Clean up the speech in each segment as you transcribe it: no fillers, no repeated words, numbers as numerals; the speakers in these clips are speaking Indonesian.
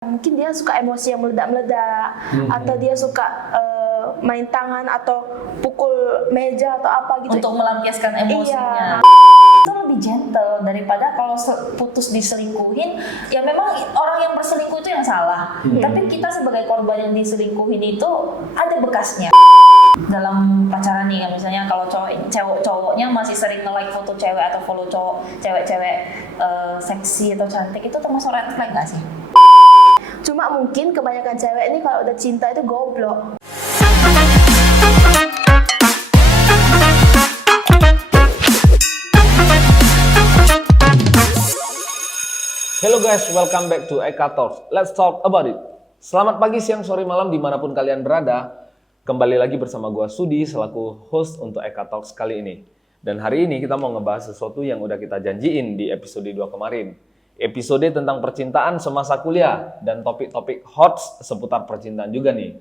Mungkin dia suka emosi yang meledak-meledak, atau dia suka main tangan atau pukul meja atau apa gitu. Untuk melampiaskan emosinya. Iya. Itu lebih gentle daripada kalau putus diselingkuhin, ya memang orang yang berselingkuh itu yang salah. Tapi kita sebagai korban yang diselingkuhin itu ada bekasnya. Dalam pacaran nih, misalnya kalau cowoknya masih sering nge-like foto cewek atau follow cewek-cewek seksi atau cantik, itu termasuk red flag nggak sih? Cuma mungkin kebanyakan cewek ini kalau udah cinta itu goblok. Hello guys, welcome back to Eka Talks. Let's talk about it. Selamat pagi, siang, sore, malam dimanapun kalian berada. Kembali lagi bersama gua Sudi selaku host untuk Eka Talks kali ini. Dan hari ini kita mau ngebahas sesuatu yang udah kita janjiin di episode 2 kemarin. Episode tentang percintaan semasa kuliah dan topik-topik hot seputar percintaan juga nih.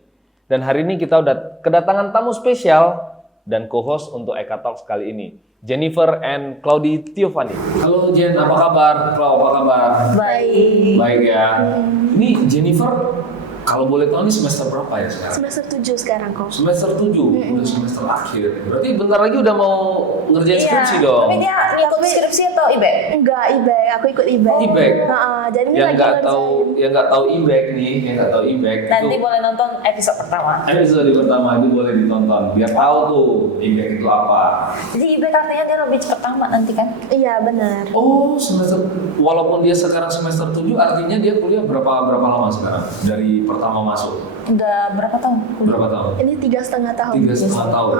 Dan hari ini kita udah kedatangan tamu spesial dan co-host untuk Eka Talks kali ini, Jennifer and Claudie Tiovani. Halo Jen, apa kabar? Clau, apa kabar? Baik. Baik ya. Ini Jennifer, kalau boleh tahu ini semester berapa ya sekarang? Semester 7 sekarang kok. Semester 7, udah semester akhir. Berarti bentar lagi udah mau ngerjain skripsi dong. Tapi dia ikut skripsi atau IBEK? Enggak, IBEK. Aku ikut IBEK. IBEK? Jadi ini Yang lagi nggak ngerjain. tahu IBEK nih, yang nggak tahu IBEK Nanti itu boleh nonton episode pertama. episode pertama itu boleh ditonton biar tahu tuh IBEK itu apa. Jadi IBEK katanya dia lebih cepat tamat nanti kan? Iya, benar. Oh, walaupun dia sekarang semester 7, artinya dia kuliah berapa lama sekarang dari pertama masuk? Udah berapa tahun? Berapa tahun? Ini 3,5 tahun. 3,5 tahun.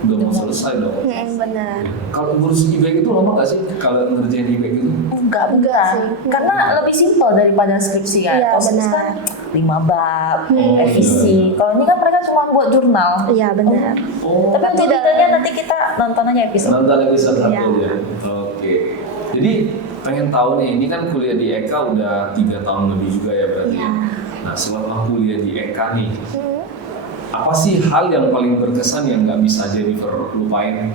Udah mau selesai dong. Benar. Kalau ngurus IBEK itu lama nggak sih kalau ngerjain IBEK itu? Enggak sih. Karena lebih simpel daripada skripsi kan. Iya, Kalau skripsi benar. kan 5 bab, revisi. Kalau ini kan mereka cuma buat jurnal. Iya, benar. Oh, Tapi untuk detailnya nanti kita nonton aja episode. nonton episode 1 Iya. ya. Oke. Jadi pengen tahu nih, ini kan kuliah di Eka udah 3 tahun lebih juga ya berarti. Iya. Nah, selama kuliah di Eka nih, apa sih hal yang paling berkesan yang nggak bisa Jennifer lupain?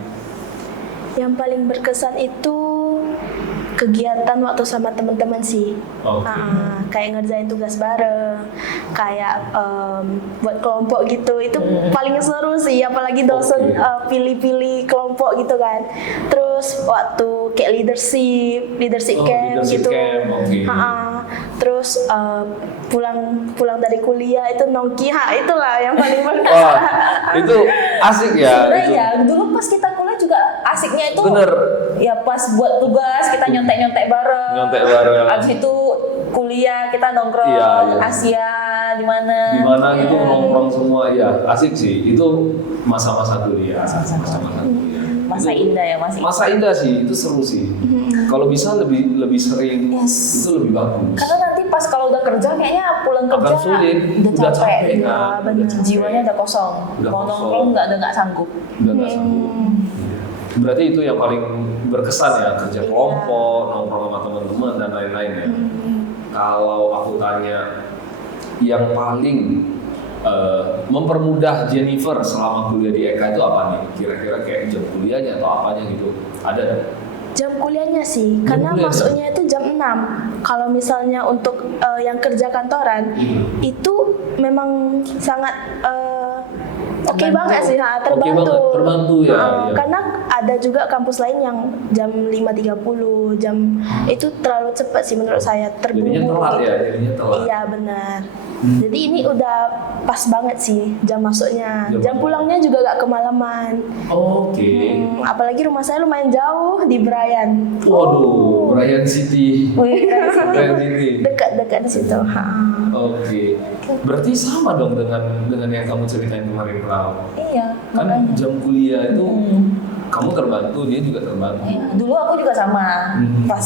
Yang paling berkesan itu kegiatan waktu sama teman-teman sih. Oke. Kayak ngerjain tugas bareng, kayak buat kelompok gitu. Itu paling seru sih, apalagi dosen Oke. pilih-pilih kelompok gitu kan. Terus waktu kayak leadership camp leadership gitu. camp, oke. Terus pulang dari kuliah itu nongki, itulah yang paling berkesan. Wah, itu asik ya. Sebenarnya itu. ya, dulu pas kita kuliah juga asiknya itu. Bener. Ya pas buat tugas kita nyontek bareng. Nyontek bareng. Abis itu kuliah kita nongkrong Iya, iya. Asia di mana? Di mana gitu Iya. nongkrong semua, ya asik sih. Itu masa-masa kuliah. Masa-masa kuliah. Masa Itu- indah ya, masih. Masa indah sih, itu seru sih. Kalau bisa lebih sering, Yes. itu lebih bagus. Karena nanti pas kalau udah kerja kayaknya pulang Akan kerja sulit, udah capek. kan? bener. Udah capek. Jiwanya udah kosong. Udah Mau kosong. nongkrong nggak sanggup. Udah nggak sanggup. Berarti itu yang paling berkesan ya, kerja kelompok, nongkrong sama teman-teman dan lain-lain ya. Kalau aku tanya, yang paling mempermudah Jennifer selama kuliah di Eka itu apa nih? Kira-kira kayak jam kuliahnya atau apanya gitu? Ada nggak? Jam kuliahnya sih, Jam karena kuliahnya? masuknya itu jam 6. Kalau misalnya untuk yang kerja kantoran, itu memang sangat oke Terbantu. banget sih, terbantu. banget, terbantu ya, iya. Karena ada juga kampus lain yang jam 5.30, jam itu terlalu cepat sih menurut saya, Jadinya terburu-buru telat ya, gitu. jadinya telat. Iya benar. Jadi ini udah pas banget sih jam masuknya. Jam Jam pulangnya juga gak kemalaman. Oke. Apalagi rumah saya lumayan jauh di Brian. Waduh, Brian City. Wih, Brian City. Dekat-dekat di situ. Oke. Berarti sama dong dengan yang kamu ceritain kemarin, Clau. iya. Kan makanya. jam kuliah itu kamu terbantu, dia juga terbantu. Iya, dulu aku juga sama. Pas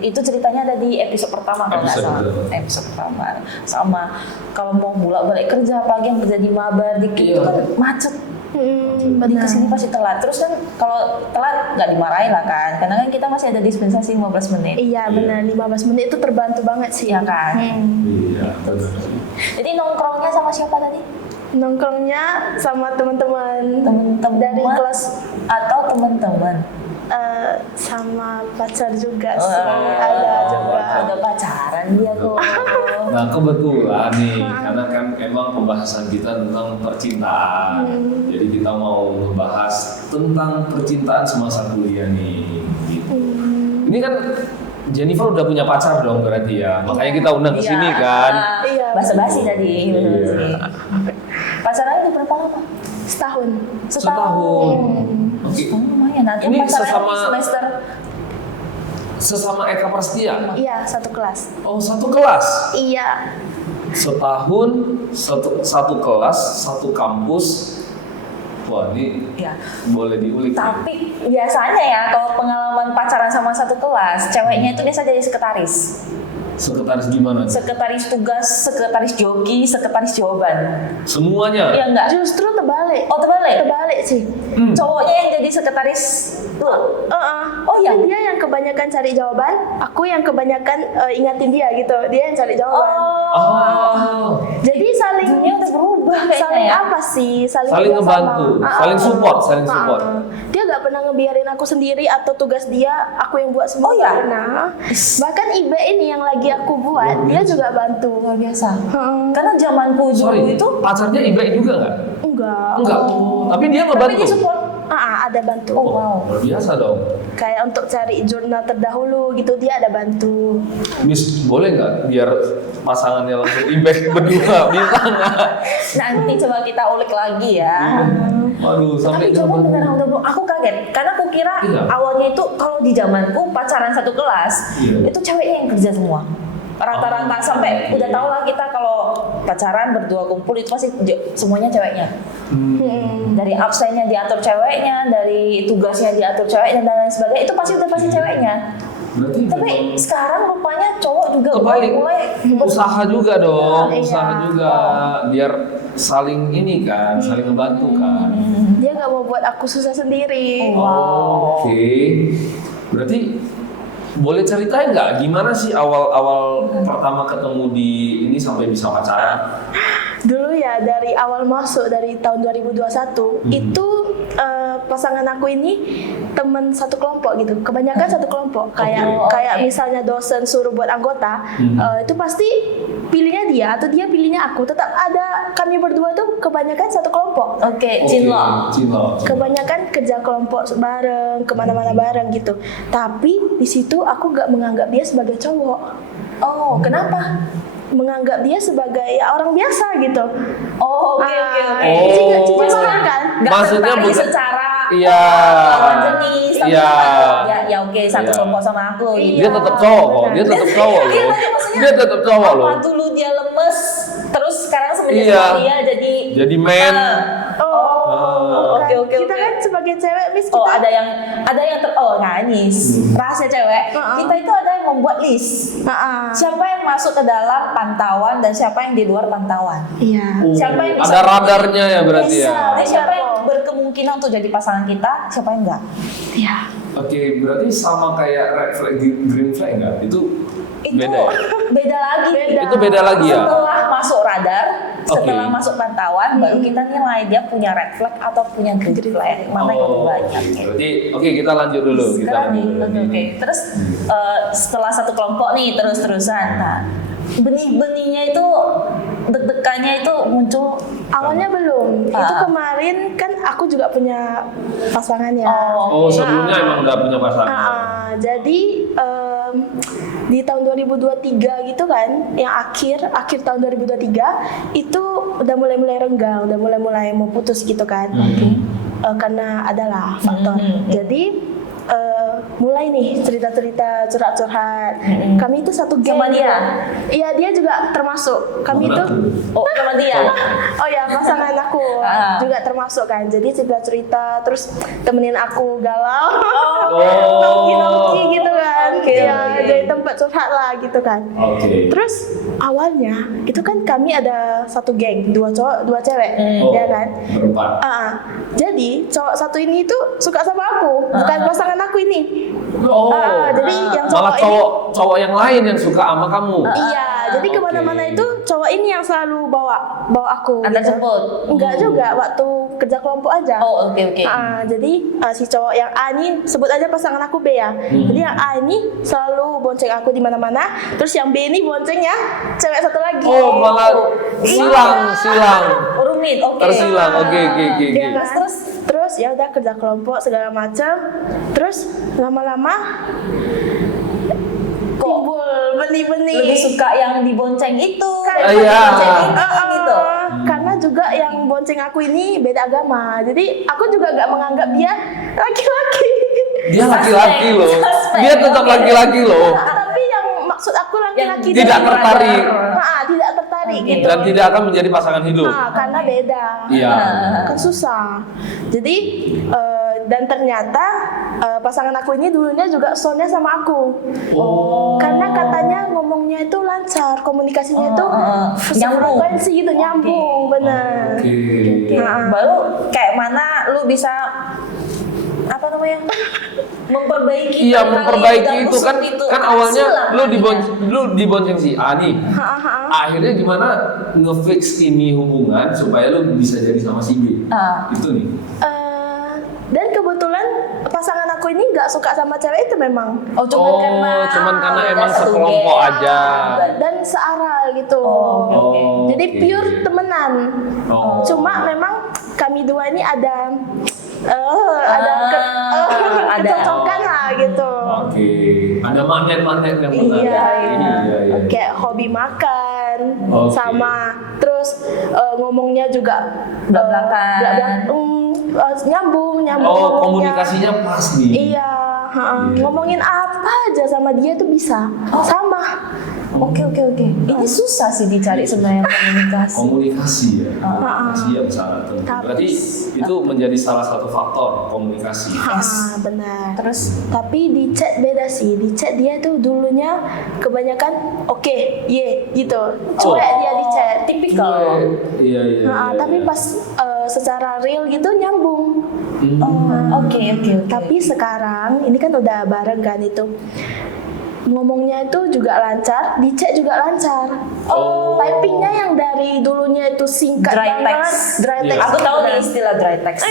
itu ceritanya ada di episode pertama kalau nggak Episode salah. pertama. Episode pertama sama. Kalau mau bolak-balik kerja, apalagi yang kerja di mabar dikit Iya. itu kan macet. Di Benar. kesini pasti telat. Terus kan kalau telat nggak dimarahin lah kan, karena kan kita masih ada dispensasi 15 menit. Iya benar, 15 menit itu terbantu banget sih. Iya kan. Iya, benar sih. Jadi nongkrongnya sama siapa tadi? Nongkrongnya sama teman-teman Temen-temen dari kelas. atau teman-teman? sama pacar juga sih, ada juga. Ada pacaran dia kok. Nah kebetulan nih, karena kan emang pembahasan kita tentang percintaan, jadi kita mau ngebahas tentang percintaan semasa kuliah nih. Gitu. Ini kan Jennifer udah punya pacar dong berarti ya, makanya kita undang ke sini kan. Iya. Basa-basi tadi. Iya. Pacarannya udah berapa lama? Setahun. Setahun. Oke. Oh, lumayan. Nanti Ini pacaran semester. Sesama Eka Prastia. Iya, satu kelas. Oh satu kelas. Iya. Setahun satu kelas satu kampus. Wah ini Ya. boleh diulik. Tapi biasanya ya kalau pengalaman pacaran sama satu kelas, ceweknya itu biasa jadi sekretaris. Sekretaris gimana? Sekretaris tugas, sekretaris joki, sekretaris jawaban. Semuanya. Iya enggak? Justru terbalik. Oh terbalik? Terbalik sih. Cowoknya yang jadi sekretaris lo? Oh iya? Tapi dia yang kebanyakan cari jawaban, aku yang kebanyakan ingatin dia gitu. Dia yang cari jawaban. Oh. Jadi saling Dunia udah berubah kayaknya saling ya? apa sih? Saling kerjasama. ngebantu, saling support, saling support. Dia gak pernah ngebiarin aku sendiri atau tugas dia aku yang buat semua. Oh ya? Nggak pernah. Bahkan IB ini yang lagi aku buat, dia juga bantu. Luar biasa. Heeh. Karena zamanku dulu Sorry, itu pacarnya Iba juga nggak? Enggak. Enggak. Tapi dia tapi ngebantu. dia support. Ada bantu. Oh wow. Luar biasa dong. Kayak untuk cari jurnal terdahulu gitu dia ada bantu. Miss, boleh nggak biar pasangannya langsung impact berdua? Bisa nggak? Nanti coba kita ulik lagi ya. Waduh, sampai Tapi coba ngebantu. beneran udah belum. Aku kaget karena aku kira Iya. awalnya itu kalau di zamanku pacaran satu kelas Iya. itu ceweknya yang kerja semua. Rata-rata sampai udah tau lah kita kalau pacaran berdua kumpul itu pasti semuanya ceweknya. Dari absennya diatur ceweknya, dari tugasnya diatur ceweknya dan lain sebagainya itu pasti ceweknya. Berarti Tapi sekarang rupanya cowok juga kebalik. mulai Usaha juga dong, Iya. usaha juga biar saling ini kan, saling ngebantu kan. Dia nggak mau buat aku susah sendiri. Oh, oke. Berarti boleh ceritain nggak gimana sih awal-awal pertama ketemu di ini sampai bisa pacaran? Dulu ya dari awal masuk dari tahun 2021 itu pasangan aku ini teman satu kelompok gitu. Kebanyakan satu kelompok. Kayak misalnya dosen suruh buat anggota, itu pasti pilihnya dia atau dia pilihnya aku. Tetap ada kami berdua tuh kebanyakan satu kelompok. Oke, cinlok. Cinlok. Kebanyakan kerja kelompok bareng, kemana-mana bareng gitu. Tapi di situ aku gak menganggap dia sebagai cowok. Oh, kenapa? Menganggap dia sebagai ya orang biasa gitu. Oh, oke. Oh. Cici Maksudnya paham kan? nggak Maksudnya tertarik bukan- secara Iya. lawan jenis, tapi Iya. ya oke satu Iya. kelompok sama aku gitu. Dia tetap cowok kok, dia tetap cowok Iya, loh. maksudnya Dia tetap cowok loh. Apa dulu dia lemes, terus sekarang semenjak Iya. dia jadi man. Oke. Kita kan sebagai cewek, Miss, kita Oh, ada yang rahasia cewek. Kita itu ada yang membuat list. Siapa yang masuk ke dalam pantauan dan siapa yang di luar pantauan. Iya. Siapa yang bisa Ada radarnya ya berarti ya. Jadi siapa yang berkemungkinan untuk jadi pasangan kita, siapa yang enggak. Iya. Oke, berarti sama kayak red flag, green flag nggak? Itu beda ya? Beda lagi. Itu beda lagi ya? Setelah masuk radar, setelah Oke. masuk pantauan, baru kita nilai dia punya red flag atau punya green flag. Mana yang lebih banyak. Berarti oke kita lanjut dulu. Kita Sekarang lanjut dulu. Oke. Terus setelah satu kelompok nih terus-terusan. Nah, benih-benihnya itu deg-degannya itu muncul. Awalnya belum. Itu Ah. kemarin kan aku juga punya pasangan ya. Oh sebelumnya emang udah punya pasangan. Jadi di tahun 2023 gitu kan, yang akhir tahun 2023 itu udah mulai renggang, udah mulai mau putus gitu kan. Karena adalah faktor. Jadi mulai nih cerita-cerita curhat-curhat. Kami itu satu geng. Sama dia? gitu. Iya, dia juga termasuk. Kami itu Sama dia. oh ya, pasangan aku juga termasuk kan. Jadi cerita-cerita terus temenin aku galau. Nongki-nongki gitu kan. Iya, jadi tempat curhat lah gitu kan. Oke. Terus awalnya itu kan kami ada satu geng, 2 cowok, 2 cewek, ya kan? Berempat. Jadi cowok satu ini tuh suka sama aku, bukan pasangan aku ini. Oh, Jadi yang malah cowok cowok yang lain yang suka sama kamu. Iya, jadi Oke. kemana-mana itu cowok ini yang selalu bawa aku. Anda gitu. jemput? Enggak juga, waktu kerja kelompok aja. Oh, oke. Jadi si cowok yang A ini, sebut aja pasangan aku B ya. Jadi yang A ini selalu bonceng aku di mana-mana. Terus yang B ini boncengnya cewek satu lagi. Oh, malah silang. Rumit, oke. Tersilang. Oke. Iya kan? Terus ya udah kerja kelompok segala macam. Terus lama-lama timbul benih-benih. Lebih suka yang dibonceng itu. Iya. Bonceng ini gitu. Karena juga yang bonceng aku ini beda agama, jadi aku juga nggak menganggap dia laki-laki. Dia laki-laki loh. Suspek. Dia tetap Oke. laki-laki loh. Tapi yang maksud aku laki-laki Yang tidak dari- tertarik. Tidak tertarik gitu. Dan tidak akan menjadi pasangan hidup. Karena beda. Iya. Kan susah. Jadi dan ternyata pasangan aku ini dulunya juga soalnya sama aku. Oh. Karena katanya ngomongnya itu lancar, komunikasinya itu Nyambung. frekuensi gitu, nyambung, benar. Oke. Baru kayak mana lu bisa apa namanya memperbaiki Iya, hal yang memperbaiki tidak itu kan kusut itu. kan awalnya Silang. lu dibonceng si A nih. Akhirnya gimana ngefix ini hubungan supaya lu bisa jadi sama si B. Itu nih. Dan kebetulan pasangan aku ini nggak suka sama cewek itu memang. Cuman karena beda emang satu sekelompok geng. aja. Dan searah gitu. Oke. Jadi Oke. pure temenan. Oh. Cuma memang kami dua ini ada kecocokan lah gitu. Oke. Ada magnet-magnet yang benar. Iya. Iya. Kayak hobi makan Oke. sama terus ngomongnya juga Belak-belakan. nyambung. Oh, komunikasinya pas nih. Iya, ngomongin apa aja sama dia tuh bisa. Sama. Oke. Ini susah sih dicari sebenarnya komunikasi. Komunikasi ya. Komunikasi yang sangat penting. Tapi- Berarti itu menjadi salah satu faktor komunikasi. Benar. Terus Tapi di chat beda sih. Di chat dia tuh dulunya kebanyakan oke, gitu. Cuek dia di chat. tipikal. Iya. Tapi pas secara real gitu nyambung. Oke. Tapi sekarang ini kan udah bareng kan itu. Ngomongnya itu juga lancar, di chat juga lancar. Typingnya yang dari dulunya itu singkat Dry banget, text. dry Iya. text. Aku tahu nih istilah dry text.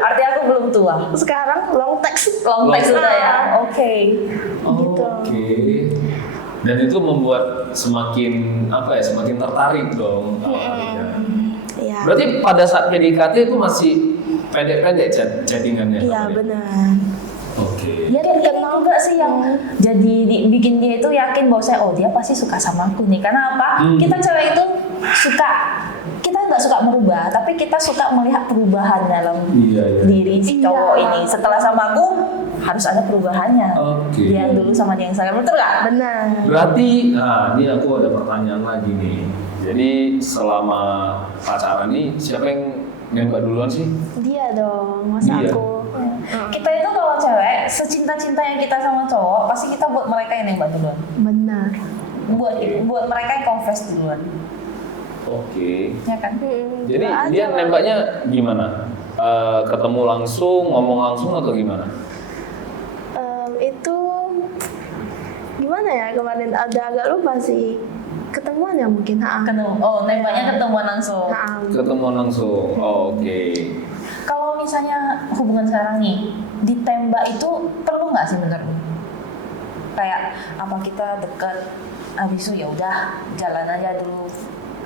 Artinya aku belum tua. Sekarang long text. Long text Long udah ya. Oke. Gitu. Oke. Dan itu membuat semakin semakin tertarik dong. Iya. Berarti pada saat PDKT itu masih pendek-pendek chattingannya. Iya benar. Oke. Ya dan ini juga sih yang jadi bikin dia itu yakin bahwa dia pasti suka sama aku nih. Karena apa? Kita cewek itu kita nggak suka merubah, tapi kita suka melihat perubahan dalam Iya. diri si cowok ini. Setelah sama aku harus ada perubahannya. Oke. Dia yang dulu sama dia yang sekarang, betul nggak? Benar. Berarti, ini aku ada pertanyaan lagi nih. Jadi selama pacaran nih, siapa yang nembak duluan sih? Dia dong, mas Dia. aku. Kita itu kalau cewek, secinta-cinta yang kita sama cowok, pasti kita buat mereka yang nembak duluan. Benar. Buat mereka yang confess duluan. Oke. Ya kan? Jadi Nggak dia ada. nembaknya gimana? Ketemu langsung, ngomong langsung atau gimana? Itu gimana ya, kemarin ada agak lupa sih. Ketemuan ya mungkin. Nembaknya ketemuan langsung. Ketemu langsung. Oke. Kalau misalnya hubungan sekarang nih, ditembak itu perlu nggak sih menurut lu? Kayak apa kita dekat, habis itu ya udah jalan aja dulu.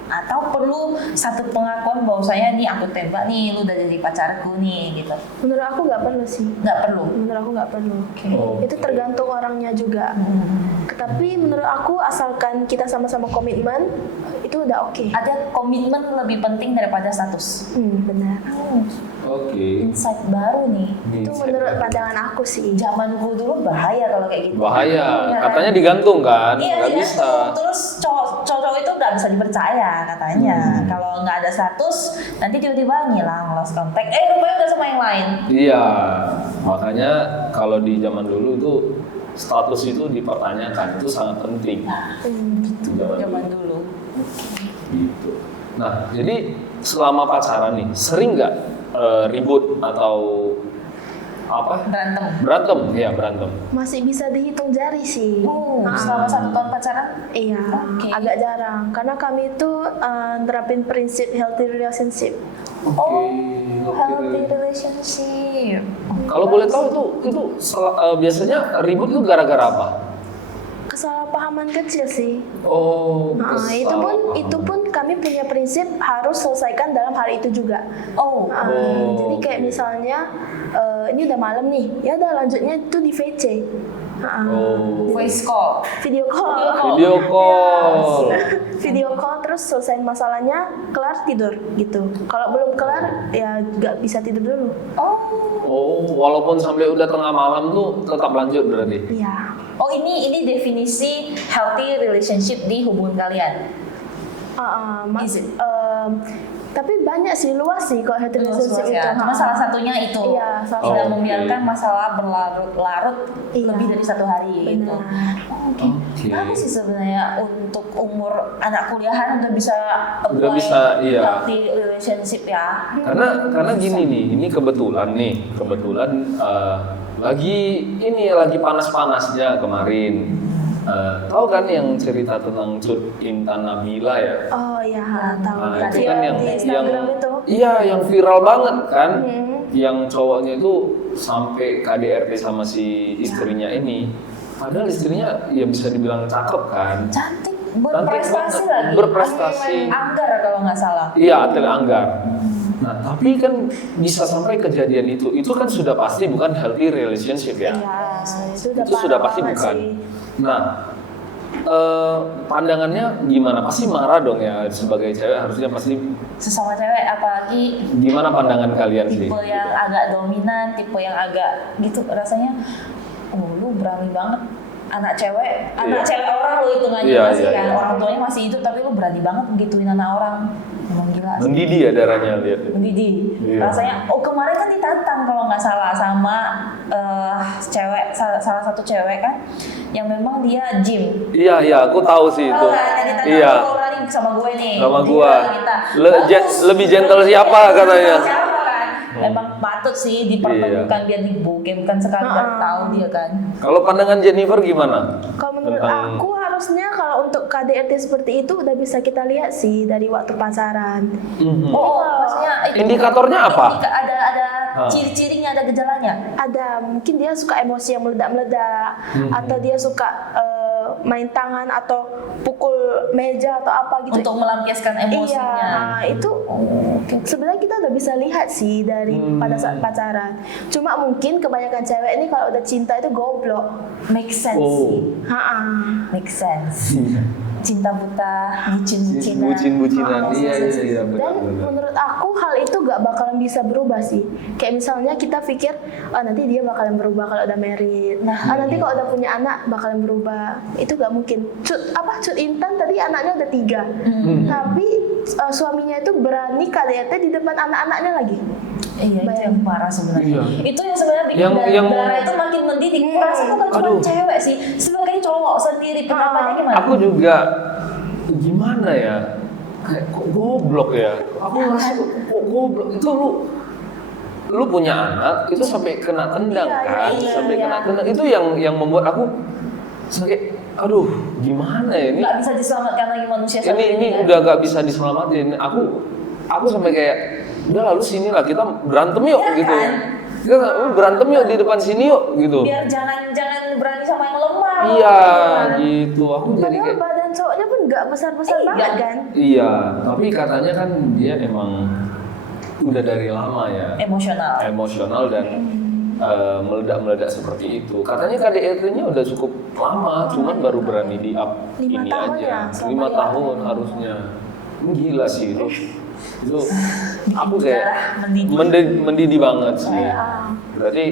Atau perlu satu pengakuan bahwa saya nih aku tembak nih, lu udah jadi pacarku nih gitu. Menurut aku nggak perlu sih. Nggak perlu. Menurut aku nggak perlu. Oke. Itu tergantung orangnya juga. Tapi menurut aku asalkan kita sama-sama komitmen, itu udah oke. Ada komitmen lebih penting daripada status. Benar. Oke. Insight baru nih. Itu menurut pandangan aku sih. Zamanku dulu bahaya kalau kayak gitu. Bahaya. Ya kan? Katanya digantung kan? Iya, Nggak iya. bisa. Terus cowok itu nggak bisa dipercaya katanya. Kalau nggak ada status, nanti tiba-tiba ngilang, lost contact. Rupanya udah sama yang lain. Iya. Makanya kalau di zaman dulu itu status itu dipertanyakan, itu sangat penting. Itu Zaman dulu. Gitu. Nah, jadi selama pacaran nih, sering nggak ribut atau apa? Berantem. Iya berantem. Masih bisa dihitung jari sih. Selama 1 tahun pacaran? Iya, Oke. agak jarang. Karena kami itu nerapin prinsip healthy relationship. Healthy relationship. Kalau boleh tahu itu biasanya ribut tuh gara-gara apa? Kesalahpahaman kecil sih. Oh, Nah, itu pun kami punya prinsip harus selesaikan dalam hari itu juga. Jadi kayak misalnya ini udah malam nih, ya udah lanjutnya itu di VC. Voice call. Video call. Video call. Video call terus selesai masalahnya, kelar tidur gitu. Kalau belum kelar ya nggak bisa tidur dulu. Oh, walaupun sampai udah tengah malam tuh tetap lanjut berarti. Iya. Oh, ini definisi healthy relationship di hubungan kalian. Is it? Tapi banyak sih, luas sih kalau healthy relationship itu. Ya. Cuma salah satunya itu. Iya, salah tidak satu. membiarkan masalah berlarut-larut Iya. lebih dari 1 hari gitu. Benar. Oke. Bagus sih sebenarnya untuk umur anak kuliahan udah bisa Udah apply bisa, iya. healthy relationship ya. Karena gini nih, ini kebetulan lagi panas-panasnya kemarin. Tahu kan yang cerita tentang Cut Intan Nabila ya? Oh iya, tahu. Nah, itu Tadi kan yang di Instagram itu. iya yang viral banget kan, yang cowoknya itu sampai KDRT sama si istrinya ini, padahal istrinya ya bisa dibilang cakep kan, Cantik, Cantik berprestasi banget. lagi. Berprestasi. Anggar kalau nggak salah. iya atlet Anggar. Nah tapi kan bisa sampai kejadian itu kan sudah pasti bukan healthy relationship ya. Iya, itu Itu sudah pasti banget bukan. sih. Nah, pandangannya gimana? Pasti marah dong ya sebagai cewek, harusnya pasti. Sesama cewek, apalagi Gimana pandangan kalian sih? tipe yang agak dominan, tipe yang agak gitu rasanya. Lu berani banget. Anak cewek orang lu hitungannya Iya, masih iya, kan, iya. orang tuanya masih hidup tapi lu berani banget gituin anak orang. Emang gila sih. Mendidih ya darahnya lihat. Mendidih. Iya. Rasanya, kemarin kan ditantang kalau nggak salah sama cewek, salah satu cewek kan, yang memang dia gym. Iya, aku tahu sih itu. Tahu kan, yang ditantang Iya. lu berani sama gue nih. Sama Dia gua. bilang kita, "Bagus." Lebih gentle siapa katanya? Siapa kan? Emang patut sih dipertemukan biar dibugemkan sekali baru tahu dia kan. Kalau pandangan Jennifer gimana? Kalau menurut Tentang- aku harusnya kalau untuk KDRT seperti itu udah bisa kita lihat sih dari waktu pacaran. Maksudnya itu Indikatornya apa? Ada ciri-cirinya, ada gejalanya. Ada, mungkin dia suka emosi yang meledak-meledak, atau dia suka main tangan atau pukul meja atau apa gitu. Untuk melampiaskan emosinya. Iya, itu sebenarnya kita udah bisa lihat sih dari pada saat pacaran. Cuma mungkin kebanyakan cewek ini kalau udah cinta itu goblok. Make sense sih. Make sense. Cinta buta, bucin-bucinan. Bucin-bucinan. Iya, Dan benar. menurut aku hal itu gak bakalan bisa berubah sih. Kayak misalnya kita pikir, nanti dia bakalan berubah kalau udah married. Nanti kalau udah punya anak bakalan berubah. Itu gak mungkin. Cut Intan tadi anaknya udah 3. Tapi suaminya itu berani KDRT di depan anak-anaknya lagi. Iya, itu yang parah sebenarnya. Iya. Itu yang sebenarnya bikin darah itu makin mendidih. Kurasa itu kan cuma cewek sih. Sebagai cowok sendiri, pendapatnya gimana? Aku juga gimana ya? Kayak kok goblok ya? Aku ngerasa kok goblok. Itu lu punya anak itu sampai kena tendang kan? Sampai kena tendang. Itu yang membuat aku sampai aduh, gimana ya ini? Nggak bisa diselamatkan lagi manusia satu Ini kan? udah gak bisa diselamatin. Aku sampai kayak udah lalu sini lah kita berantem yuk Iya gitu. kan? Kita berantem yuk di depan sini yuk gitu. Biar jangan berani sama yang lemah. Iya gitu. Aku jadi Padahal kayak badan cowoknya pun gak besar-besar banget kan. iya, tapi katanya kan dia emang udah dari lama ya emosional dan meledak-meledak seperti itu. Katanya KDRT-nya udah cukup lama, cuman baru berani di up 5 ini tahun aja. ya, 5 selama tahun harusnya. Gila sih itu. Itu aku kayak mendidih banget sih. Berarti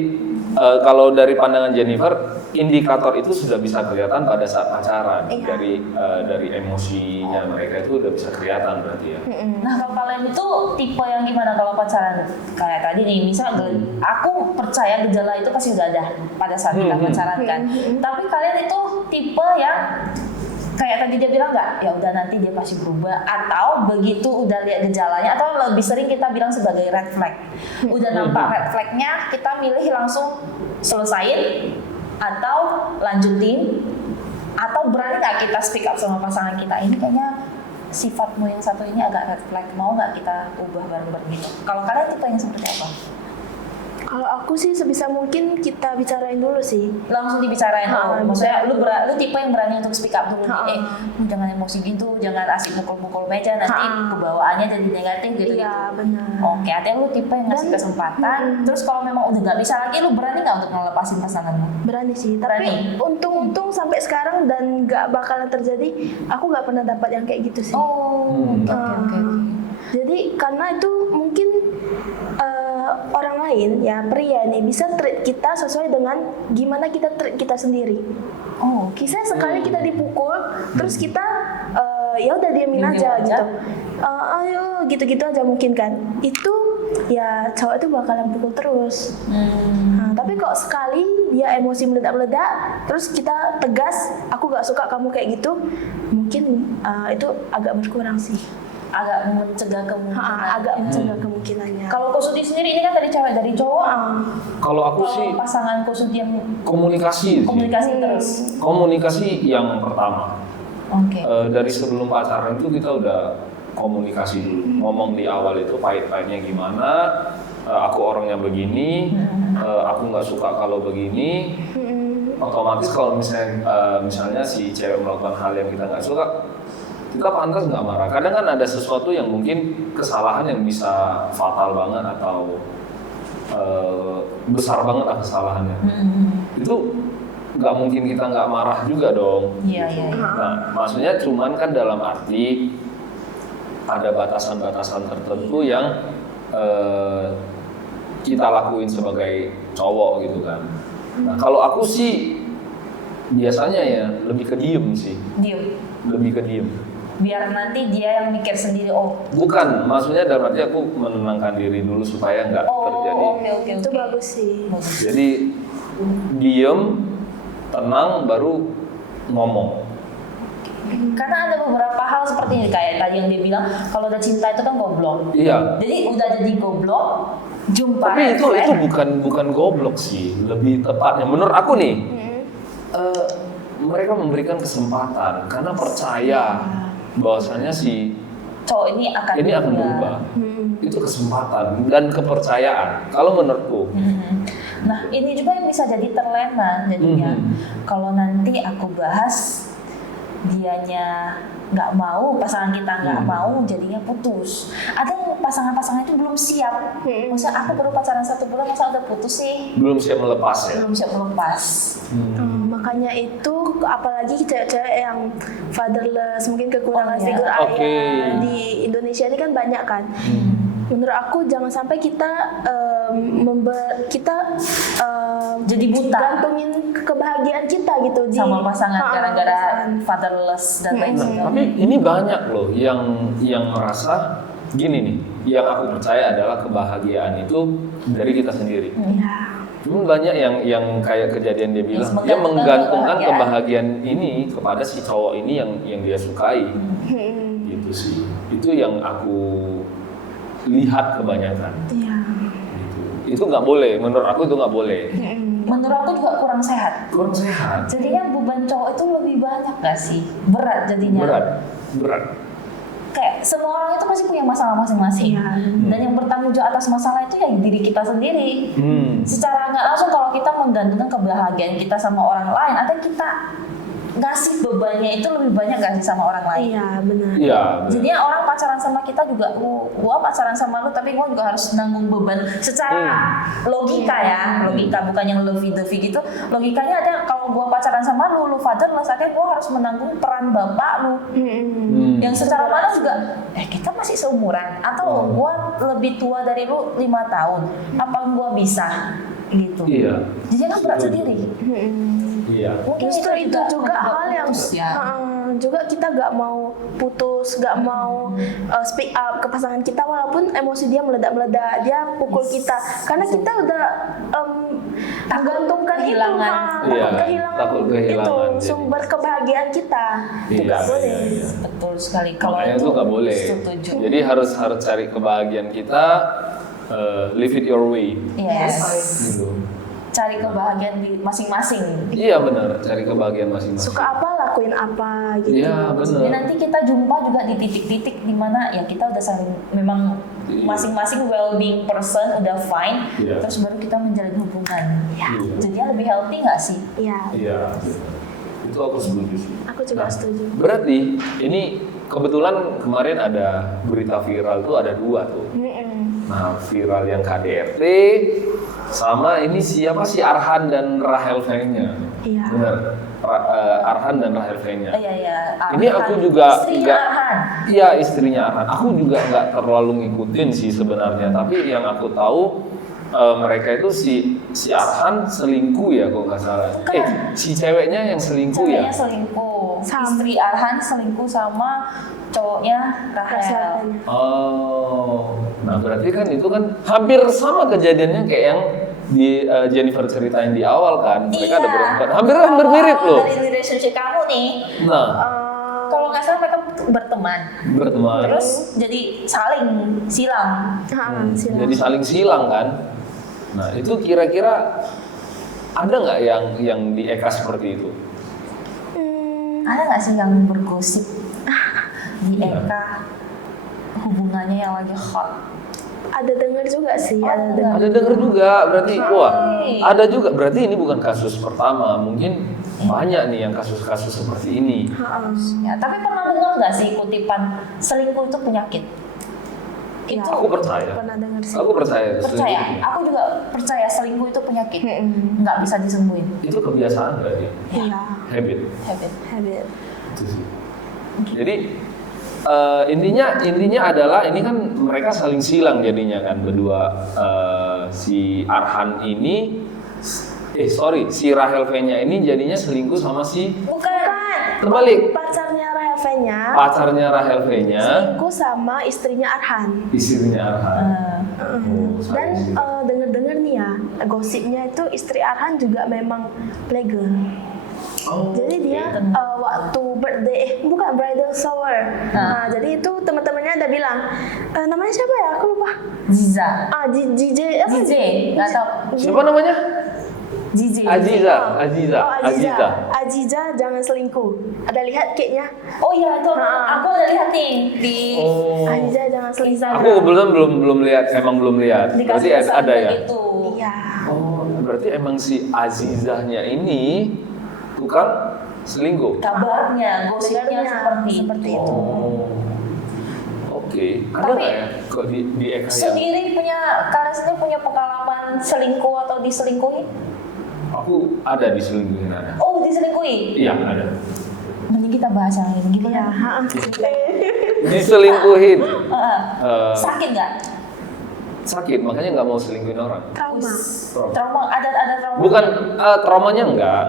kalau dari pandangan Jennifer, indikator itu sudah bisa kelihatan pada saat pacaran. Dari emosinya mereka itu udah bisa kelihatan berarti ya. Nah, kalau kalian itu tipe yang gimana kalau pacaran? Kayak tadi nih, misal aku percaya gejala itu pasti udah ada pada saat kita pacaran kan. Tapi kalian itu tipe yang kayak tadi dia bilang nggak, ya udah nanti dia pasti berubah, atau begitu udah lihat gejalanya, atau lebih sering kita bilang sebagai red flag. Udah nampak red flagnya, kita milih langsung selesain atau lanjutin, atau berani nggak kita speak up sama pasangan kita, ini kayaknya sifatmu yang satu ini agak red flag, mau nggak kita ubah bareng-bareng gitu. Kalau kalian tipe yang seperti apa? Kalau aku sih sebisa mungkin kita bicarain dulu sih. Langsung dibicarain, maksudnya lu tipe yang berani untuk speak up dulu, Ha. jangan emosi gitu, jangan asik mukul-mukul meja, nanti kebawaannya jadi negatif gitu. Iya benar. Oke, artinya lu tipe yang ngasih Dan- kesempatan, terus kalau memang udah nggak bisa lagi, lu berani nggak untuk ngelepasin pasanganmu? Berani sih, tapi Berani. untung sampai sekarang dan nggak bakalan terjadi. Aku nggak pernah dapat yang kayak gitu sih. Oh, oke. Jadi karena itu mungkin orang lain ya pria nih bisa treat kita sesuai dengan gimana kita treat kita sendiri. Oh, Kisah sekali kita dipukul, terus kita ya udah diamin Diam aja aja. gitu. Ayo gitu-gitu aja mungkin kan. Itu ya cowok itu bakalan pukul terus. Nah, tapi kok sekali dia emosi meledak-meledak, terus kita tegas, aku gak suka kamu kayak gitu, mungkin itu agak berkurang sih. agak mencegah kemungkinan. Agak mencegah kemungkinannya. Kalau Kusudi sendiri ini kan dari cewek, dari cowok. Kalau aku sih Kalau pasangan Kusudi yang komunikasi sih. komunikasi terus. Komunikasi yang pertama. Oke. Dari sebelum pacaran itu kita udah komunikasi dulu. Ngomong di awal itu pahit-pahitnya gimana. Aku orangnya begini. Aku nggak suka kalau begini. Otomatis kalau misalnya si cewek melakukan hal yang kita nggak suka, kita pantas nggak marah. Kadang kan ada sesuatu yang mungkin kesalahan yang bisa fatal banget atau besar banget lah kesalahannya. Itu nggak mungkin kita nggak marah juga dong. Iya. Nah, maksudnya cuman kan dalam arti ada batasan-batasan tertentu yang kita lakuin sebagai cowok gitu kan. Nah, kalau aku sih biasanya ya lebih ke diem sih, Diem. lebih ke diem. Biar nanti dia yang mikir sendiri. Oh. Bukan, maksudnya dalam arti aku menenangkan diri dulu supaya nggak terjadi. Oke. Itu bagus sih. Jadi diem, tenang, baru ngomong. Karena ada beberapa hal seperti ini, kayak tadi yang dia bilang kalau udah cinta itu kan goblok. Iya. Jadi udah jadi goblok, jumpa Tapi red itu flag. bukan goblok sih, lebih tepatnya menurut aku nih. Mereka memberikan kesempatan karena percaya bahwasanya si Cowok ini akan berubah. Itu kesempatan dan kepercayaan. Kalau menurutku. Nah, ini juga yang bisa jadi terlena jadinya. Kalau nanti aku bahas dianya nggak mau, pasangan kita nggak mau, jadinya putus. Ada yang pasangan-pasangan itu belum siap. Maksudnya aku baru pacaran 1 bulan, masa udah putus sih? Belum siap melepas ya. Belum siap melepas. Makanya itu apalagi cewek-cewek yang fatherless, mungkin kekurangan Oh, iya. figur ayah Oke. di Indonesia ini kan banyak kan. Menurut aku jangan sampai kita Jadi buta gantungin kebahagiaan kita gitu sama pasangan gara-gara pasangan. fatherless dan lain Nah, sebagainya. tapi ini banyak loh yang merasa gini nih. Yang aku percaya adalah kebahagiaan itu dari kita sendiri. Ya. Cuman banyak yang kayak kejadian dia bilang, Yes, dia kebahagiaan. menggantungkan kebahagiaan ini kepada si cowok ini yang dia sukai. Gitu sih. Itu yang aku lihat kebanyakan. Iya. Gitu. Itu nggak boleh, menurut aku itu nggak boleh. Menurut aku juga kurang sehat. Kurang sehat. Jadinya beban cowok itu lebih banyak gak sih? Berat jadinya. Berat. Kayak semua orang itu pasti punya masalah masing-masing. Iya. Dan yang bertanggung jawab atas masalah itu ya diri kita sendiri. Secara nggak langsung kalau kita menggantungkan kebahagiaan kita sama orang lain, atau kita ngasih bebannya itu lebih banyak gak sih sama orang lain? Iya, benar. Iya. Jadinya orang pacaran sama kita juga, gua pacaran sama lu tapi gua juga harus nanggung beban secara logika ya, logika bukan yang lovey-dovey gitu. Logikanya ada kalau gua pacaran sama lu fatherless, artinya gua harus menanggung peran bapak lu. Yang secara mana juga, kita masih seumuran atau gua lebih tua dari lu 5 tahun, apa gua bisa gitu? Iya. Jadi kan berat Setuju. sendiri. Iya. Mungkin Justru itu juga hal yang ya. juga kita nggak mau putus, nggak mau speak up ke pasangan kita walaupun emosi dia meledak-meledak, dia pukul kita, karena kita udah menggantungkan kehilangan. Iya, kehilangan takut kehilangan, itu sumber kebahagiaan kita. Itu Iya, nggak boleh. iya. Betul sekali. Kalau Makanya itu itu nggak boleh. setuju. Jadi harus cari kebahagiaan kita, live it your way. Yes. Gitu. Cari kebahagiaan di masing-masing. Iya benar, cari kebahagiaan masing-masing. Suka apa lakuin apa gitu. Iya benar. Ya, nanti kita jumpa juga di titik-titik di mana ya kita udah saling memang Iya. masing-masing well-being person udah fine, Iya. terus baru kita menjalin hubungan. Iya. Jadinya lebih healthy nggak sih? Iya. Iya. Itu aku setuju sih. Aku juga setuju. Berarti ini kebetulan kemarin ada berita viral tuh ada 2 tuh. Nah, viral yang KDRT sama ini siapa sih Arhan dan Rahel V-nya. Iya. Benar. Arhan dan Rahel V-nya. Iya iya. Ini aku juga istrinya nggak- Arhan. Iya, istrinya Arhan. Aku juga nggak terlalu ngikutin sih sebenarnya, tapi yang aku tahu mereka itu si Arhan selingkuh ya kalau nggak salah. Bukan. Si ceweknya yang selingkuh ya. Ceweknya selingkuh. Sama. Istri Arhan selingkuh sama cowoknya Rahel. Rasanya. Oh, nah berarti kan itu kan hampir sama kejadiannya kayak yang di Jennifer ceritain di awal kan. Mereka ada berempat, hampir mirip loh. Dari relationship kamu nih, Nah, kalau nggak salah mereka berteman. berteman. Terus jadi saling silang. Silakan. Jadi saling silang kan. Nah itu kira-kira ada nggak yang di Eka seperti itu? Ada nggak sih yang bergosip di Iya. Eka hubungannya yang lagi hot? Ada dengar juga sih, Oh, ada dengar. Ada denger juga, berarti wah Hai. ada juga. Berarti ini bukan kasus pertama, mungkin banyak nih yang kasus-kasus seperti ini. Ya, tapi pernah dengar nggak sih kutipan selingkuh itu penyakit? Ya, Itu Aku percaya. pernah dengar sih. Aku percaya. percaya. selingkuh. Aku juga percaya selingkuh itu penyakit. Mm-mm. Nggak bisa disembuhin. Itu kebiasaan berarti, Iya, habit. Habit. habit. Itu sih. Jadi intinya adalah ini kan mereka saling silang jadinya kan berdua, si Arhan ini si Rahel V-nya ini jadinya selingkuh sama si Bukan. Terbalik. Pacarnya Rahel V-nya pacarnya Rahel V-nya, selingkuh sama istrinya Arhan. istrinya Arhan. Oh, Dan saling silang. dengar-dengar nih ya, gosipnya itu istri Arhan juga memang playgirl. Oh, Jadi dia oke. waktu birthday, bukan bridal shower. Nah, jadi itu teman-temannya ada bilang, namanya siapa ya? Aku lupa. Ziza. JJ apa? JJ. Nggak tahu. Siapa namanya? JJ. Aziza. Oh, Aziza jangan selingkuh. Ada lihat cake-nya? Oh iya itu Ha. aku udah lihat nih di Oh. Aziza jangan selingkuh. Aku kebetulan belum lihat, emang belum lihat. Berarti dikasih pesan ada ya. begitu. Iya. Oh, berarti emang si Azizahnya ini bukan selingkuh. Kabarnya, gosipnya Kabarnya seperti itu. Oh, oke. Ada Tapi- nggak ya kok di Eka yang Sendiri kalian sendiri punya pengalaman selingkuh atau diselingkuhi? aku ada diselingkuhin ada. Oh diselingkuhi? Iya ada. Mending kita bahas yang ini Iya. gimana? Diselingkuhin. Heeh. Eh, Sakit nggak? sakit makanya nggak mau selingkuhin orang. Trauma. Trauma ada trauma? Bukan traumanya enggak.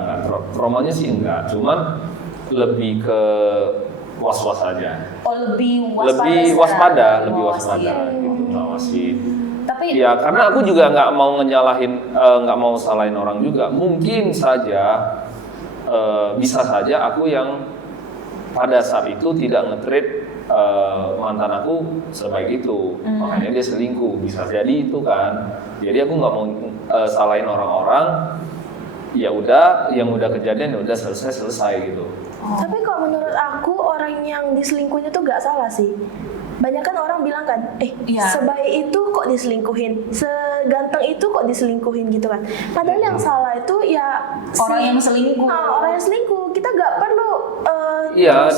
Traumanya sih enggak, cuman lebih ke was-was aja. Oh lebih waspada. Lebih sekarang? waspada, Oh, lebih waspada iya. gitu, ngawasin. Tapi Ya karena aku juga nggak mau nggak mau salahin orang juga. Mungkin saja bisa saja aku yang pada saat itu tidak nge-treat mantan aku sebaik itu, makanya dia selingkuh. Bisa jadi itu kan. Jadi aku nggak mau salahin orang-orang. Ya udah, yang udah kejadian ya udah selesai gitu. Tapi kalau menurut aku orang yang diselingkuhin itu nggak salah sih. Banyak kan orang bilang kan, Iya. sebaik itu kok diselingkuhin, seganteng itu kok diselingkuhin gitu kan. Padahal yang salah itu ya Orang yang selingkuh. Orang yang selingkuh. Kita nggak perlu Iya,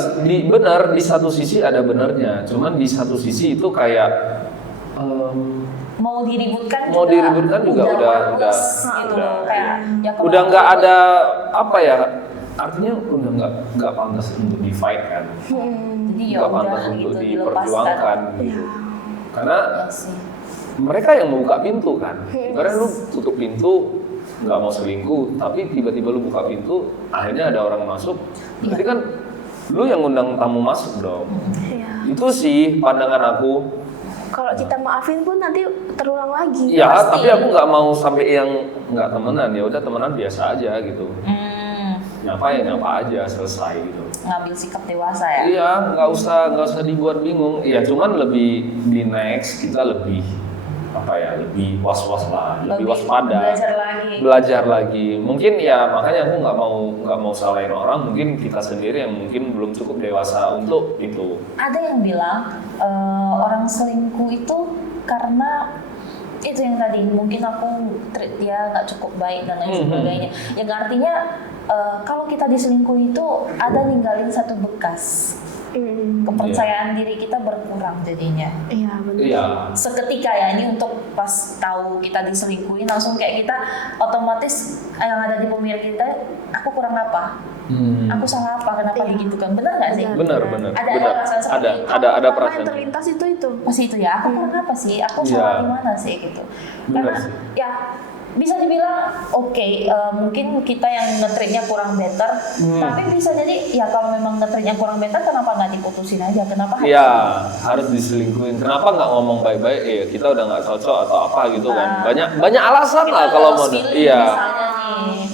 benar di satu sisi ada benarnya. Cuman di satu sisi itu kayak mau diributkan Mau juga diributkan juga udah worthless gitu udah, loh kayak ya kalau udah nggak aku- ada apa ya, artinya udah nggak pantas untuk di fight kan, jadi ya nggak udah pantas untuk gitu diperjuangkan Iya. gitu. Karena Ya sih. mereka yang membuka pintu kan, karena lu tutup pintu nggak mau selingkuh, tapi tiba-tiba lu buka pintu, akhirnya ada orang masuk, berarti kan lu yang ngundang tamu masuk dong. Iya. Itu sih pandangan aku. Kalau kita maafin pun nanti terulang lagi. Ya, Pasti. tapi aku nggak mau sampai yang nggak temenan, ya udah temenan biasa aja gitu. Nyapa ya nyapa aja, selesai gitu. Ngambil sikap dewasa ya. Iya, nggak usah dibuat bingung. Iya, cuman lebih di next kita lebih lebih was-was lah, lebih waspada. Belajar lagi. Mungkin ya makanya aku nggak mau salahin orang. Mungkin kita sendiri yang mungkin belum cukup dewasa untuk itu. Ada yang bilang orang selingkuh itu karena itu yang tadi mungkin aku treat dia nggak cukup baik dan lain sebagainya. Yang artinya kalau kita diselingkuh itu ada ninggalin satu bekas. Kepercayaan diri kita berkurang jadinya. Iya benar. Iya. Seketika ya ini untuk pas tahu kita diselingkuhin langsung kayak kita otomatis yang ada di pemikiran kita, aku kurang apa? Aku salah apa? Kenapa Iya. digitukan? Benar nggak sih? Benar. Ada perasaan seperti itu. Ada Pertama perasaan. yang terlintas itu. Pasti itu ya, aku kurang apa sih? Aku Iya. salah di mana sih gitu. Benar Karena sih. ya bisa dibilang oke, mungkin kita yang nge-treatnya kurang better, tapi bisa jadi ya kalau memang nge-treatnya kurang better, kenapa nggak diputusin aja? Kenapa harus Iya, harus diselingkuhin. Kenapa nggak ngomong baik-baik? Iya, kita udah nggak cocok atau apa gitu kan? Banyak alasan lah kalau mau. Iya,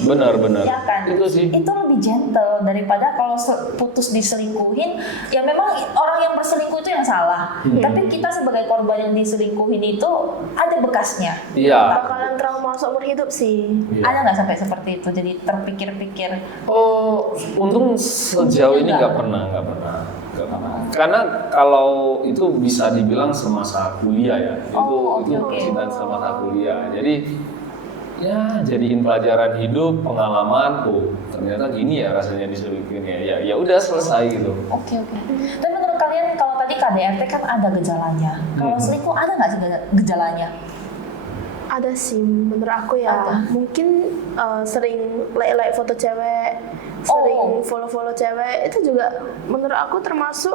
benar. Ya kan? Itu sih. Itu lebih gentle daripada kalau putus diselingkuhin. Ya memang orang yang berselingkuh itu yang salah. Tapi kita sebagai korban yang diselingkuhin itu ada bekasnya. Iya. Bakalan trauma seumur hidup sih. Ada nggak sampai seperti itu? Jadi terpikir-pikir. Oh, untung sejauh ini nggak pernah. Karena kalau itu bisa dibilang semasa kuliah ya, itu oke. cinta semasa kuliah. Jadi ya jadiin pelajaran hidup, pengalaman. Oh, ternyata gini ya rasanya diselingkuhin ya. Ya udah selesai gitu. Oke. Tapi menurut kalian kalau tadi KDRT kan ada gejalanya. Kalau selingkuh ada nggak sih gejalanya? Ada sih menurut aku ya. Ada. Mungkin sering like foto cewek, sering follow cewek itu juga menurut aku termasuk